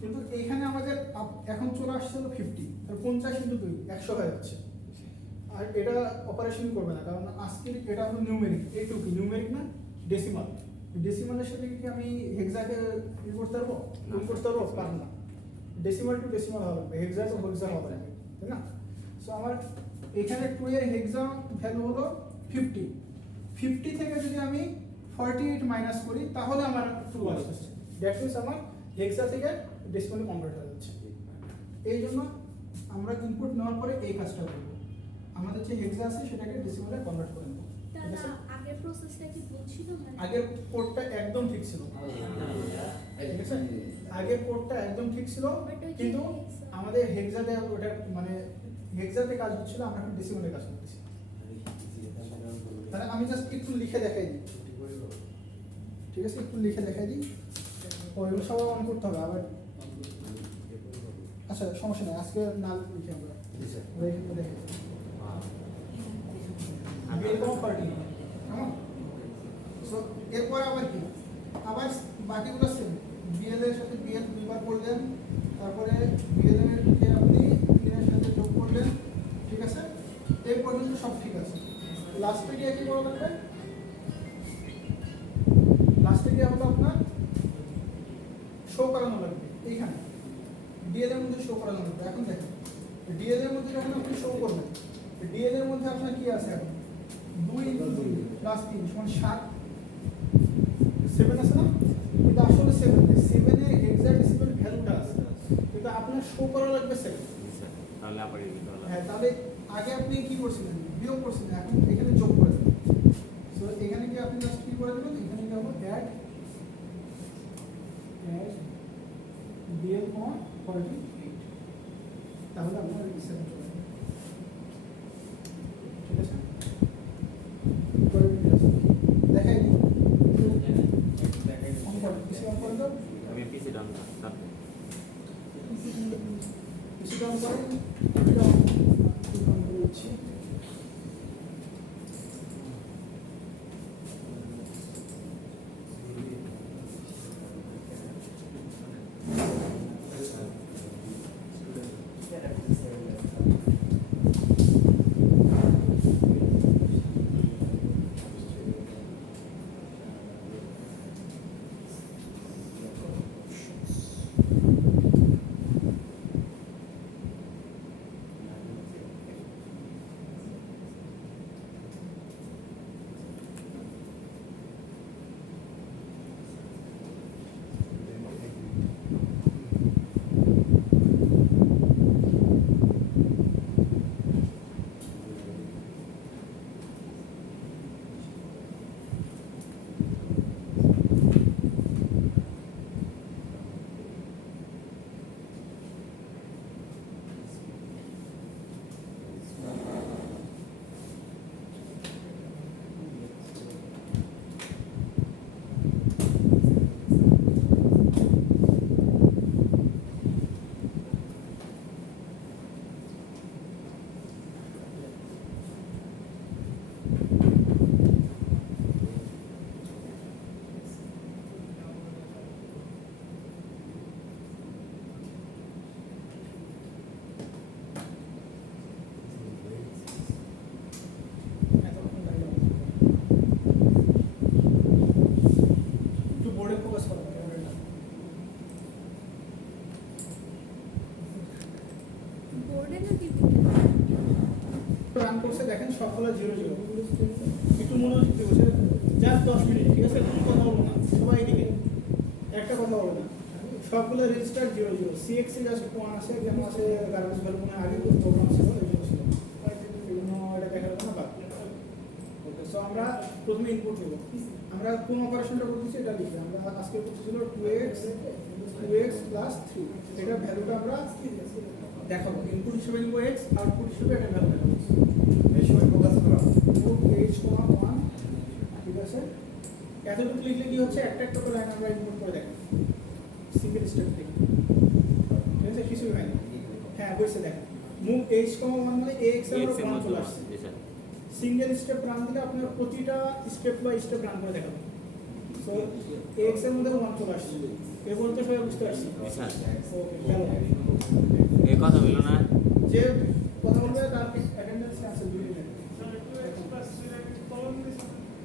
কিন্তু এখানে আমাদের এখন চলে আসছে হলো 50 তাহলে 50 ইনটু 2 100 হয়ে যাচ্ছে আর এটা অপারেশন করবে না কারণ আজকে এটা হলো নিউমেরিক এইটুকু কি নিউমেরিক না ডেসিমাল ডেসিমালের সাথে কি আমি হেক্সাকে ই করতে পারবো গুণ করতে পারবো পারবো না ডেসিমাল টু ডেসিমাল হবে হেক্সা টু হেক্সা হবে না তাই না সো আমার এখানে 2 এর হেক্সা ভ্যালু হলো 50 50 থেকে যদি আমি 48 মাইনাস করি তাহলে আমার 2 আসছে দ্যাট মিন্স আমার হেক্সা থেকে ডেসিমালে কনভার্ট হয়ে যাচ্ছে এই জন্য আমরা ইনপুট নেওয়ার পরে এই কাজটা করব আমাদের যে হেক্সা আছে সেটাকে ডেসিমালে কনভার্ট করে নেব ঠিক আছে আগের প্রসেসটা কি ভুল ছিল মানে আগের কোডটা একদম ঠিক ছিল ঠিক আছে আগের কোডটা একদম ঠিক ছিল কিন্তু আমাদের হেক্সাতে ওটা মানে হেক্সাতে কাজ হচ্ছিল আমরা এখন ডেসিমালে কাজ করতেছি তাহলে আমি জাস্ট একটু লিখে দেখাই দিই ঠিক আছে একটু লিখে দেখাই দিই ওইগুলো সব অন করতে হবে আবার আচ্ছা সমস্যা নেই আজকে না লিখে আমরা দেখাই এরকম পার্টি কেমন সো এরপর আবার কি আবার বাকিগুলো সেম বিএল এর সাথে বিএল দুইবার করলেন তারপরে বিএল এর কে আপনি বিএল এর সাথে যোগ করলেন ঠিক আছে এই পর্যন্ত সব ঠিক আছে লাস্টে গিয়ে কি করা লাগবে লাস্টে গিয়ে হলো আপনার শো করানো লাগবে এইখানে ডিএল এর মধ্যে শো করানো লাগবে এখন দেখেন ডিএল এর মধ্যে যখন আপনি শো করবেন ডিএল এর মধ্যে আপনার কি আছে এখন 2 ইনটু 2 প্লাস 3 সমান 7 7 আছে না কিন্তু আসলে 7 এর হেক্সাডেসিমাল ভ্যালুটা আছে কিন্তু আপনার শো করা লাগবে 7 তাহলে আবার এই দিতে হলো হ্যাঁ তাহলে আগে আপনি কি করছিলেন বিয়োগ করছিলেন এখন এখানে যোগ করে দেবেন সো এখানে কি আপনি জাস্ট কি করে দেবেন এখানে কি হবে অ্যাড বিএল 48 তাহলে আমরা রিসেট করব ঠিক আছে দেখাই দিই অন করে পিসি অন করে দাও আমি পিসি ডাউন করতে পিসি ডাউন করে এটা অন করে দিচ্ছি করছে দেখেন সবগুলো 0 0। একটু মনোযোগ দিয়ে বসে জাস্ট 10 মিনিট, ঠিক আছে? কোনো কথা বলবো না, সবাই এদিকে একটা কথা বলবো না। সবগুলো রেজিস্টার 0 0। CX এ জাস্ট 1 আছে, যেমন আছে গার্বেজ ভ্যালু মানে আগে তো প্রোগ্রাম ছিল, এই জন্য ছিল, এই জন্য এটা দেখার জন্য বাদ। ওকে, সো আমরা প্রথমে ইনপুট দেব। আমরা কোন অপারেশনটা করতেছি এটা লিখি। আমরা আজকে করতেছিল 2x প্লাস 3, এটা ভ্যালুটা আমরা দেখাবো। ইনপুট হিসেবে নিব x, আউটপুট হিসেবে এটা ভ্যালু দেখাবো। এই সময় ফোকাস করা h1, ঠিক আছে? এতটুকু লিখলে কি হচ্ছে, একটা একটা করে লাইন আমরা ইনপুট করে দেখেন সিঙ্গেল স্টেপ থেকে, ঠিক আছে? কিছু হয় না। হ্যাঁ বলছে দেখেন মুভ h1 মানে ax এর উপর 1 চলে আসছে। সিঙ্গেল স্টেপ রান দিলে আপনার প্রতিটা স্টেপ বাই স্টেপ রান করে দেখাবো। সো ax এর মধ্যে 1 চলে আসছে। এই বলতে সবাই বুঝতে পারছি? ওকে, চলো। এই কথা বললো না যে কথা বলবে তার অ্যাটেন্ডেন্স ক্যান্সেল করে দিবেন।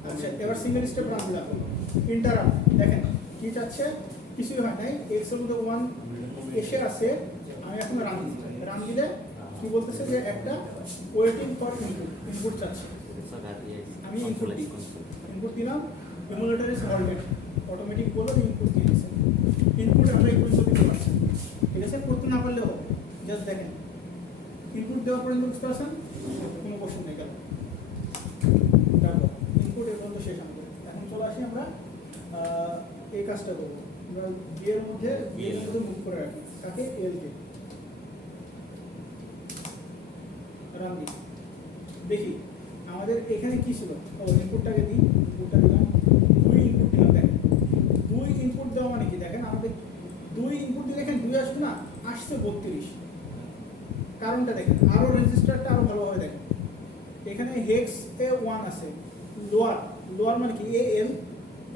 আচ্ছা, এবার সিঙ্গেল স্টেপ রান দিলাম। ইন্টারাপ্ট দেখেন কি চাচ্ছে, কিছুই হয় নাই, x এর মধ্যে 1 এসে আছে, আমি এখন রান দিলে কি বলতেছে যে একটা ওয়েটিং ফর ইনপুট চাচ্ছে। আমি ইনপুট দিলাম, ইমুলেটর ইজ হল্টেড, অটোমেটিক বললো ইনপুট দিয়ে দিচ্ছে। ইনপুট আমরা ইনপুট দিতে পারছি, ঠিক আছে? করতে না পারলেও জাস্ট দেখেন ইনপুট দেওয়ার পরে বুঝতে পারছেন, কোনো কোশ্চেন নেই। গেল তারপর ইনপুট এর পর্যন্ত শেষ আমরা। এখন চলে আসি আমরা এই কাজটা করবো। আমরা বি এর মধ্যে মুভ করে রাখি, তাকে এল কে রান দিই। দেখি আমাদের এখানে কি ছিল, ও ইনপুটটাকে দিই, ইনপুটটা দিলাম, 2 ইনপুট দিলাম। দেখেন 2 ইনপুট দেওয়া মানে কি, দেখেন আমাদের 2 ইনপুট দিলে এখানে 2 আসবে না, আসছে 32। কারণটা দেখেন, আরো রেজিস্টারটা আরো ভালোভাবে দেখেন। এখানে হেক্স এ 1 আছে, লোয়ার মানে কি AL,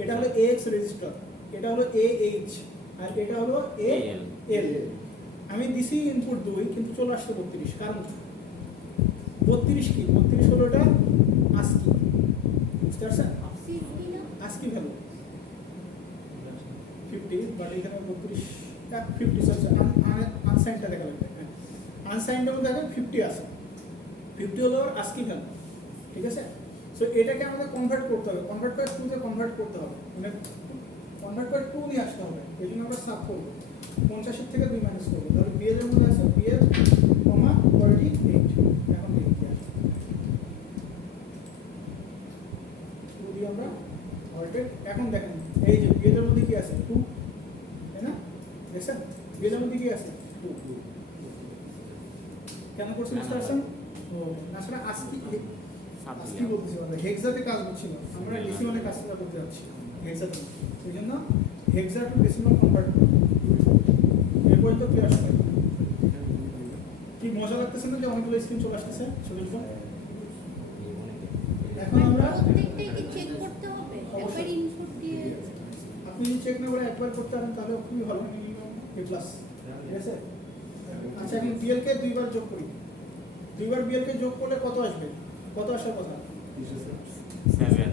এটা হলো AX রেজিস্টার, এটা হলো AH, আর এটা হলো AL। আমি দিছি ইনপুট 2 কিন্তু চলে আসছে 32। কারণ 32 কি, 32 হলো এটা ASCII, বুঝতে পারছেন? ASCII ভ্যালু 50, বাট এখানে 32 50 সরি আনসাইনটা দেখা লাগবে। আনসাইনটার মধ্যে দেখেন 50 আছে, 50 হলো ASCII ভ্যালু, ঠিক আছে? সো এটাকে আমাদের কনভার্ট করতে হবে, কনভার্ট করে 2 তে কনভার্ট করতে হবে, মানে কনভার্ট করে 2 নিয়ে আসতে হবে। এই জন্য আমরা সাব করবো, 50 এর থেকে 2 মাইনাস করবো। তাহলে বিএল এর মধ্যে আছে বিএল, 48, এখন দেখি আসে 2 দিয়ে আমরা অল্টেড। এখন দেখেন এই যে বিএল এর মধ্যে কি আছে 2, তাই না? দেখছেন বিএল এর মধ্যে কি আছে 2। কেন করছি বুঝতে পারছেন? ও আসলে ASCII বলতেছি, আমরা হেক্সাতে কাজ করছিল, আমরা ডেসিমালে কাজটা করতে যাচ্ছি হেক্সাতে। এই জন্য হেক্সা টু ডেসিমাল কনভার্ট করব। এই পর্যন্ত ক্লিয়ার সবাই? কি মজা লাগতেছে না যে অনেকগুলো স্ক্রিন চলে আসতেছে শরীর ফোন? এখন আমরা প্রত্যেকটাই কি চেক করতে হবে একবার ইনপুট দিয়ে? আপনি যদি চেক না করে একবার করতে পারেন তাহলে খুবই ভালো, A+, ঠিক আছে? আচ্ছা, এখন বিএল কে 2 বার যোগ করি। 2 বার বিএল কে যোগ করলে কত আসবে? কত আসার কথা? 7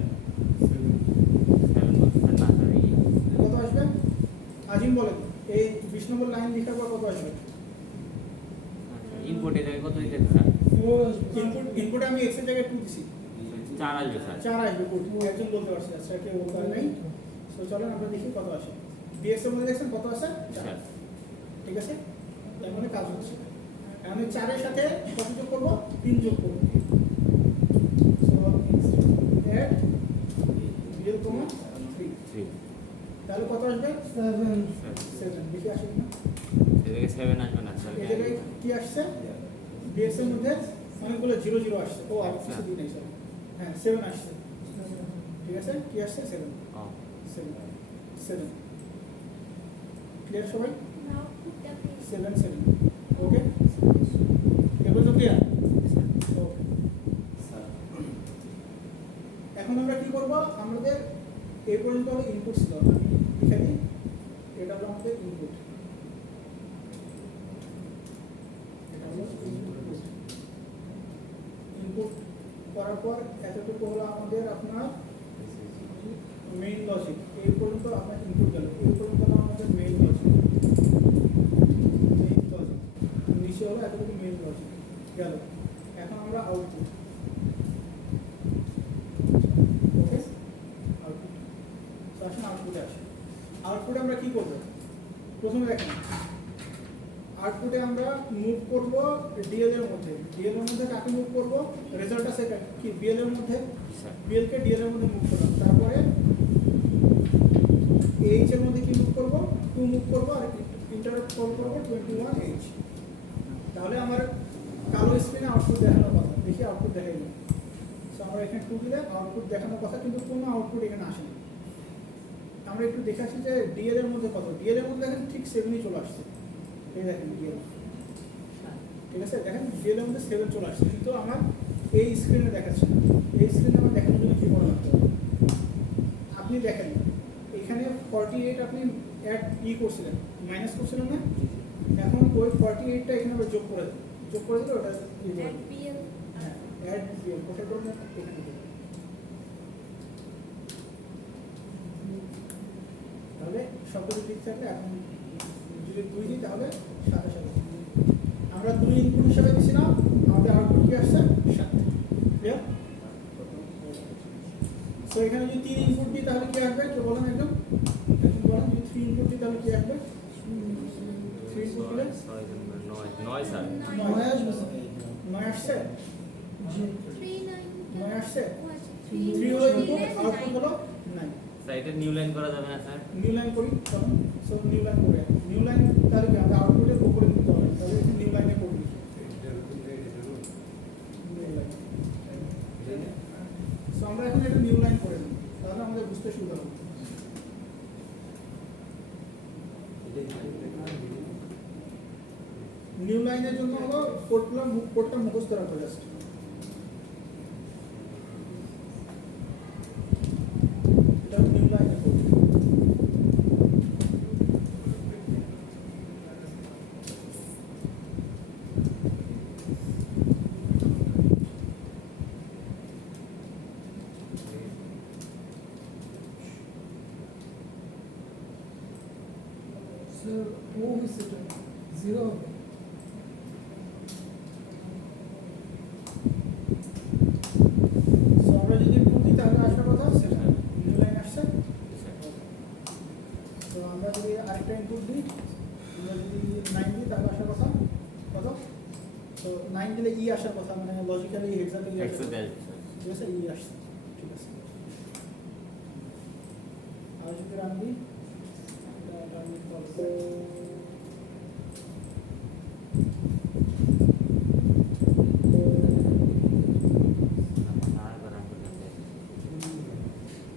কত আসবে? আজিম বলেন, এই 20 নম্বর লাইন লেখার পর কত আসবে? ইনপুট এর কত দিতে স্যার? ইনপুটে আমি x এর জায়গায় 2 দিছি, 4 আসবে স্যার। 4 আসবে। একজন বলতে পারছে, আচ্ছা কেউ বলতে পারে নাই। সো চলেন আমরা দেখি কত আসে। bx এর মধ্যে দেখছেন কত আসে? 4, ঠিক আছে? তার মানে কাজ হচ্ছে। আমি 4 এর সাথে কত যোগ করব? 3 যোগ করব। সো add bl, 3, তাহলে কত আসবে? 7। দেখি আসে কিনা। এদিকে 7 আসবে না স্যার। এই জায়গায় কি আসছে? bx এর মধ্যে অনেকগুলো 0 0 আসছে। ও আর কিছু দিই নাই স্যার। হ্যাঁ 7 আসছে, ঠিক আছে? কি আসছে? 7। 7 ক্লিয়ার সবাই? আউটপুটটা 7 7 ওকে, এবার তো ক্লিয়ার? ওকে, এখন আমরা কি করব? আমাদের এই পর্যন্ত হলো ইনপুট ছিল, আমি লিখে দিই, এটা হলো আমাদের ইনপুট, এটা হলো ইনপুট করার পর এতটুকু হলো আমাদের আপনার মেইন লজিক। এই পর্যন্ত আপনার ইনপুট গেল, এই পর্যন্ত হলো আমাদের মেইন লজিক। নিচে হলো এতটুকু মেইন লজিক গেল। এখন আমরা আউটপুট প্রথমে দেখেন আউটপুটে আমরা মুভ করব ডিএল এর মধ্যে, ডিএল এর মধ্যে কাকে মুভ করব, রেজাল্ট আছে কি বিএল এর মধ্যে, বিএল কে ডিএল এর মধ্যে মুভ করলাম, তারপরে এইচ এর মধ্যে কি মুভ করব, 2 মুভ করব আর ইন্টারাপ্ট কল করব 21H। তাহলে আমার কালো স্ক্রিনে আউটপুট দেখানোর কথা, দেখি আউটপুট দেখাই না। সো আমরা এখানে 2 দিলে আউটপুট দেখানোর কথা, কিন্তু কোনো আউটপুট এখানে আসেনি। আমরা একটু দেখে আসি যে ডিএল এর মধ্যে কত, ডিএল এর মধ্যে দেখেন ঠিক 7ই চলে আসছে, এই দেখেন ডিএল, ঠিক আছে, দেখেন ডিএল এর মধ্যে 7 চলে আসছে, কিন্তু আমার এই স্ক্রিনে দেখাচ্ছে না। এই স্ক্রিনে আমার দেখানোর জন্য কি করা লাগবে, আপনি দেখেন এখানে 48 আপনি অ্যাড করছিলেন, মাইনাস করছিলেন না, এখন ওই 48টা এখানে আবার যোগ করে দিন, যোগ করে দিলে ওটা Add BL হ্যাঁ অ্যাড বিএল কোথায় করবেন, এখানে করবেন। তাহলে সবগুলো ঠিক থাকলে এখন যদি 2 দিই তাহলে 7 আমরা 2 ইনপুট হিসেবে দিছিলাম, আমাদের আউটপুট কি আসছে 7। ক্লিয়ার? সো এখানে যদি 3 ইনপুট দিই তাহলে কি আসবে, তো বলেন একদম বলেন, যদি 3 ইনপুট দিই তাহলে কি আসবে, 3 ইনপুট দিলে 9 স্যার 9 আসবে স্যার। 9 আসছে, জি 9 আসছে, ও আচ্ছা 3 হলো ইনপুট, আউটপুট হলো 9। স্যার এটা নিউ লাইন করা যাবে না স্যার? নিউ লাইন করি তখন, সো নিউ লাইন করে নিউ লাইন তাহলে কি আমরা আউটপুটের উপরে দিতে হবে, তাহলে এখানে নিউ লাইনে করব, সো আমরা এখন এটা নিউ লাইন করে দিই, তাহলে আমাদের বুঝতে সুবিধা হবে। নিউ লাইনের জন্য হলো কোডটা মুখস্থ রাখো জাস্ট। এটা নিউ লাইনে কোড। স্যার ও হচ্ছে এটা 0 হবে। সো আমরা যদি 2 দিই তাহলে আসার কথা সেটা নিউ লাইন আসছে। তো আমরা যদি আরেকটা ইনপুট দিই, আমরা যদি 9 দিই তাহলে আসার কথা কত, তো 9 দিলে ই আসার কথা, মানে লজিক্যালি হেক্সাডেসিমালি আসার কথা। ঠিক আছে, ই আসছে, ঠিক আছে। আর যদি রান দিই, এটা রান করতে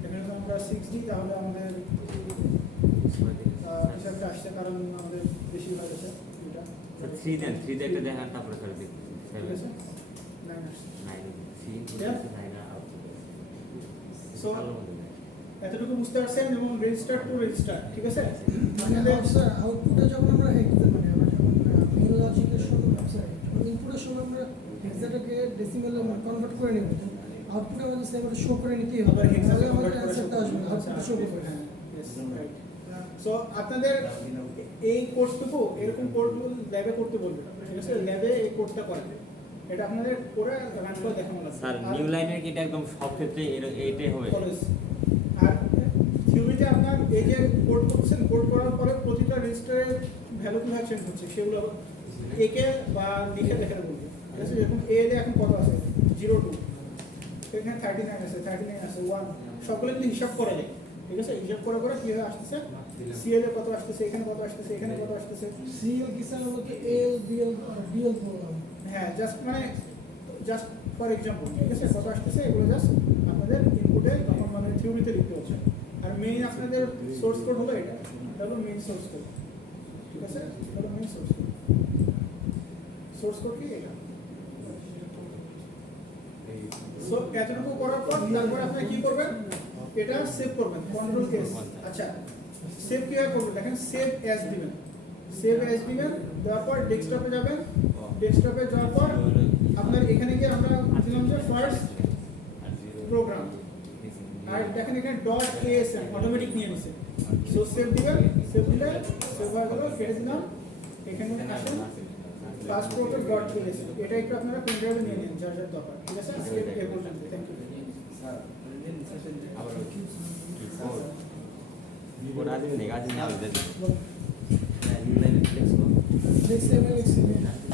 এখানে যদি আমরা 6 দিই তাহলে আমাদের হিসাবটা আসছে, কারণ আমাদের বেশি হয়ে গেছে এটা, স্যার 3 দেন, 3 দিয়ে একটা দেখান তারপরে স্যার দেখি। ঠিক আছে, 9 আসছে। 9 3 Yeah. 9 আউটপুট। So, এতটুকু বুঝতে পারছেন, এবং রেজিস্টার টু রেজিস্টার, ঠিক আছে, মানে স্যার আউটপুটে যখন আমরা মানে আমরা যখন মেন লজিকের সময় স্যার ইনপুটের সময় আমরা হেক্সাটাকে ডেসিমেলে কনভার্ট করে নেব, আউটপুটে আমাদের সেভাবে শো করে নিতেই হবে, আবার হেক্সাতে তাহলে আমাদের convert করে অ্যান্সারটা আসবে, আউটপুটে শো করবে। হ্যাঁ, yes, right. So, আপনাদের এই কোর্সটুকু এরকম কোডগুলো ল্যাবে করতে বলবে, ঠিক আছে, ল্যাবে এই কোডটা করে, এটা আপনাদের করে রান করে দেখানো লাগবে। স্যার আর নিউ লাইনের কি এটা একদম সব ক্ষেত্রে এইটাই হবে? কলেজ আর থিওরিতে আপনার এই যে কোড করছেন, কোড করার পরে প্রতিটা রেজিস্টারের ভ্যালু কিভাবে চেঞ্জ হচ্ছে সেগুলো একে বা লিখে দেখে বলবে, ঠিক আছে, যেরকম এ এ এখন কত আছে 02, এখানে 39 আছে, 39 আছে 1, সকলে কিন্তু হিসাব করে যায়, ঠিক আছে, হিসাব করে করে কিভাবে আসতেছে, সিএল এ কত আসতেছে, এখানে কত আসতেছে, এখানে কত আসতেছে, সিএল কি স্যার আমাকে এল বিএল ডিএল বললাম, হ্যাঁ জাস্ট মানে জাস্ট ফর এক্সাম্পল, ঠিক আছে, কত আসতেছে এগুলো জাস্ট আপনাদের ইনপুটে তখন মানে থিওরিতে লিখতে হচ্ছে। আর মেইন আপনাদের সোর্স কোড হলো এটা হলো মেইন সোর্স কোড, ঠিক আছে, এটা হলো main source code. Source code কি এটা, সো এতটুকু করার পর তারপর আপনি কি করবেন, এটা সেভ করবেন, কন্ট্রোল এস। আচ্ছা, সেভ কিভাবে করবেন, দেখেন সেভ অ্যাজ দিবেন, সেভ অ্যাজ দিবেন, দেওয়ার পর ডেস্কটপে যাবেন, ডেস্কটপে যাওয়ার পর আপনার এখানে গিয়ে আমরা দিলাম যে ফার্স্ট প্রোগ্রাম, আর দেখেন এখানে ডট এএসএম অটোমেটিক নিয়ে নিছে, সো সেভ দিবেন, সেভ দিলে সেভ হয়ে গেল, কেটে দিলাম, এখানে আসেন ফার্স্ট প্রোগ্রাম ডট এএসএম, এটা একটু আপনারা পেন ড্রাইভে নিয়ে নিন যার যার দরকার, ঠিক আছে, আজকে এই পর্যন্ত, থ্যাংক ইউ। আবার ওটা দিন নেই, আজ না দিন। XML, XML.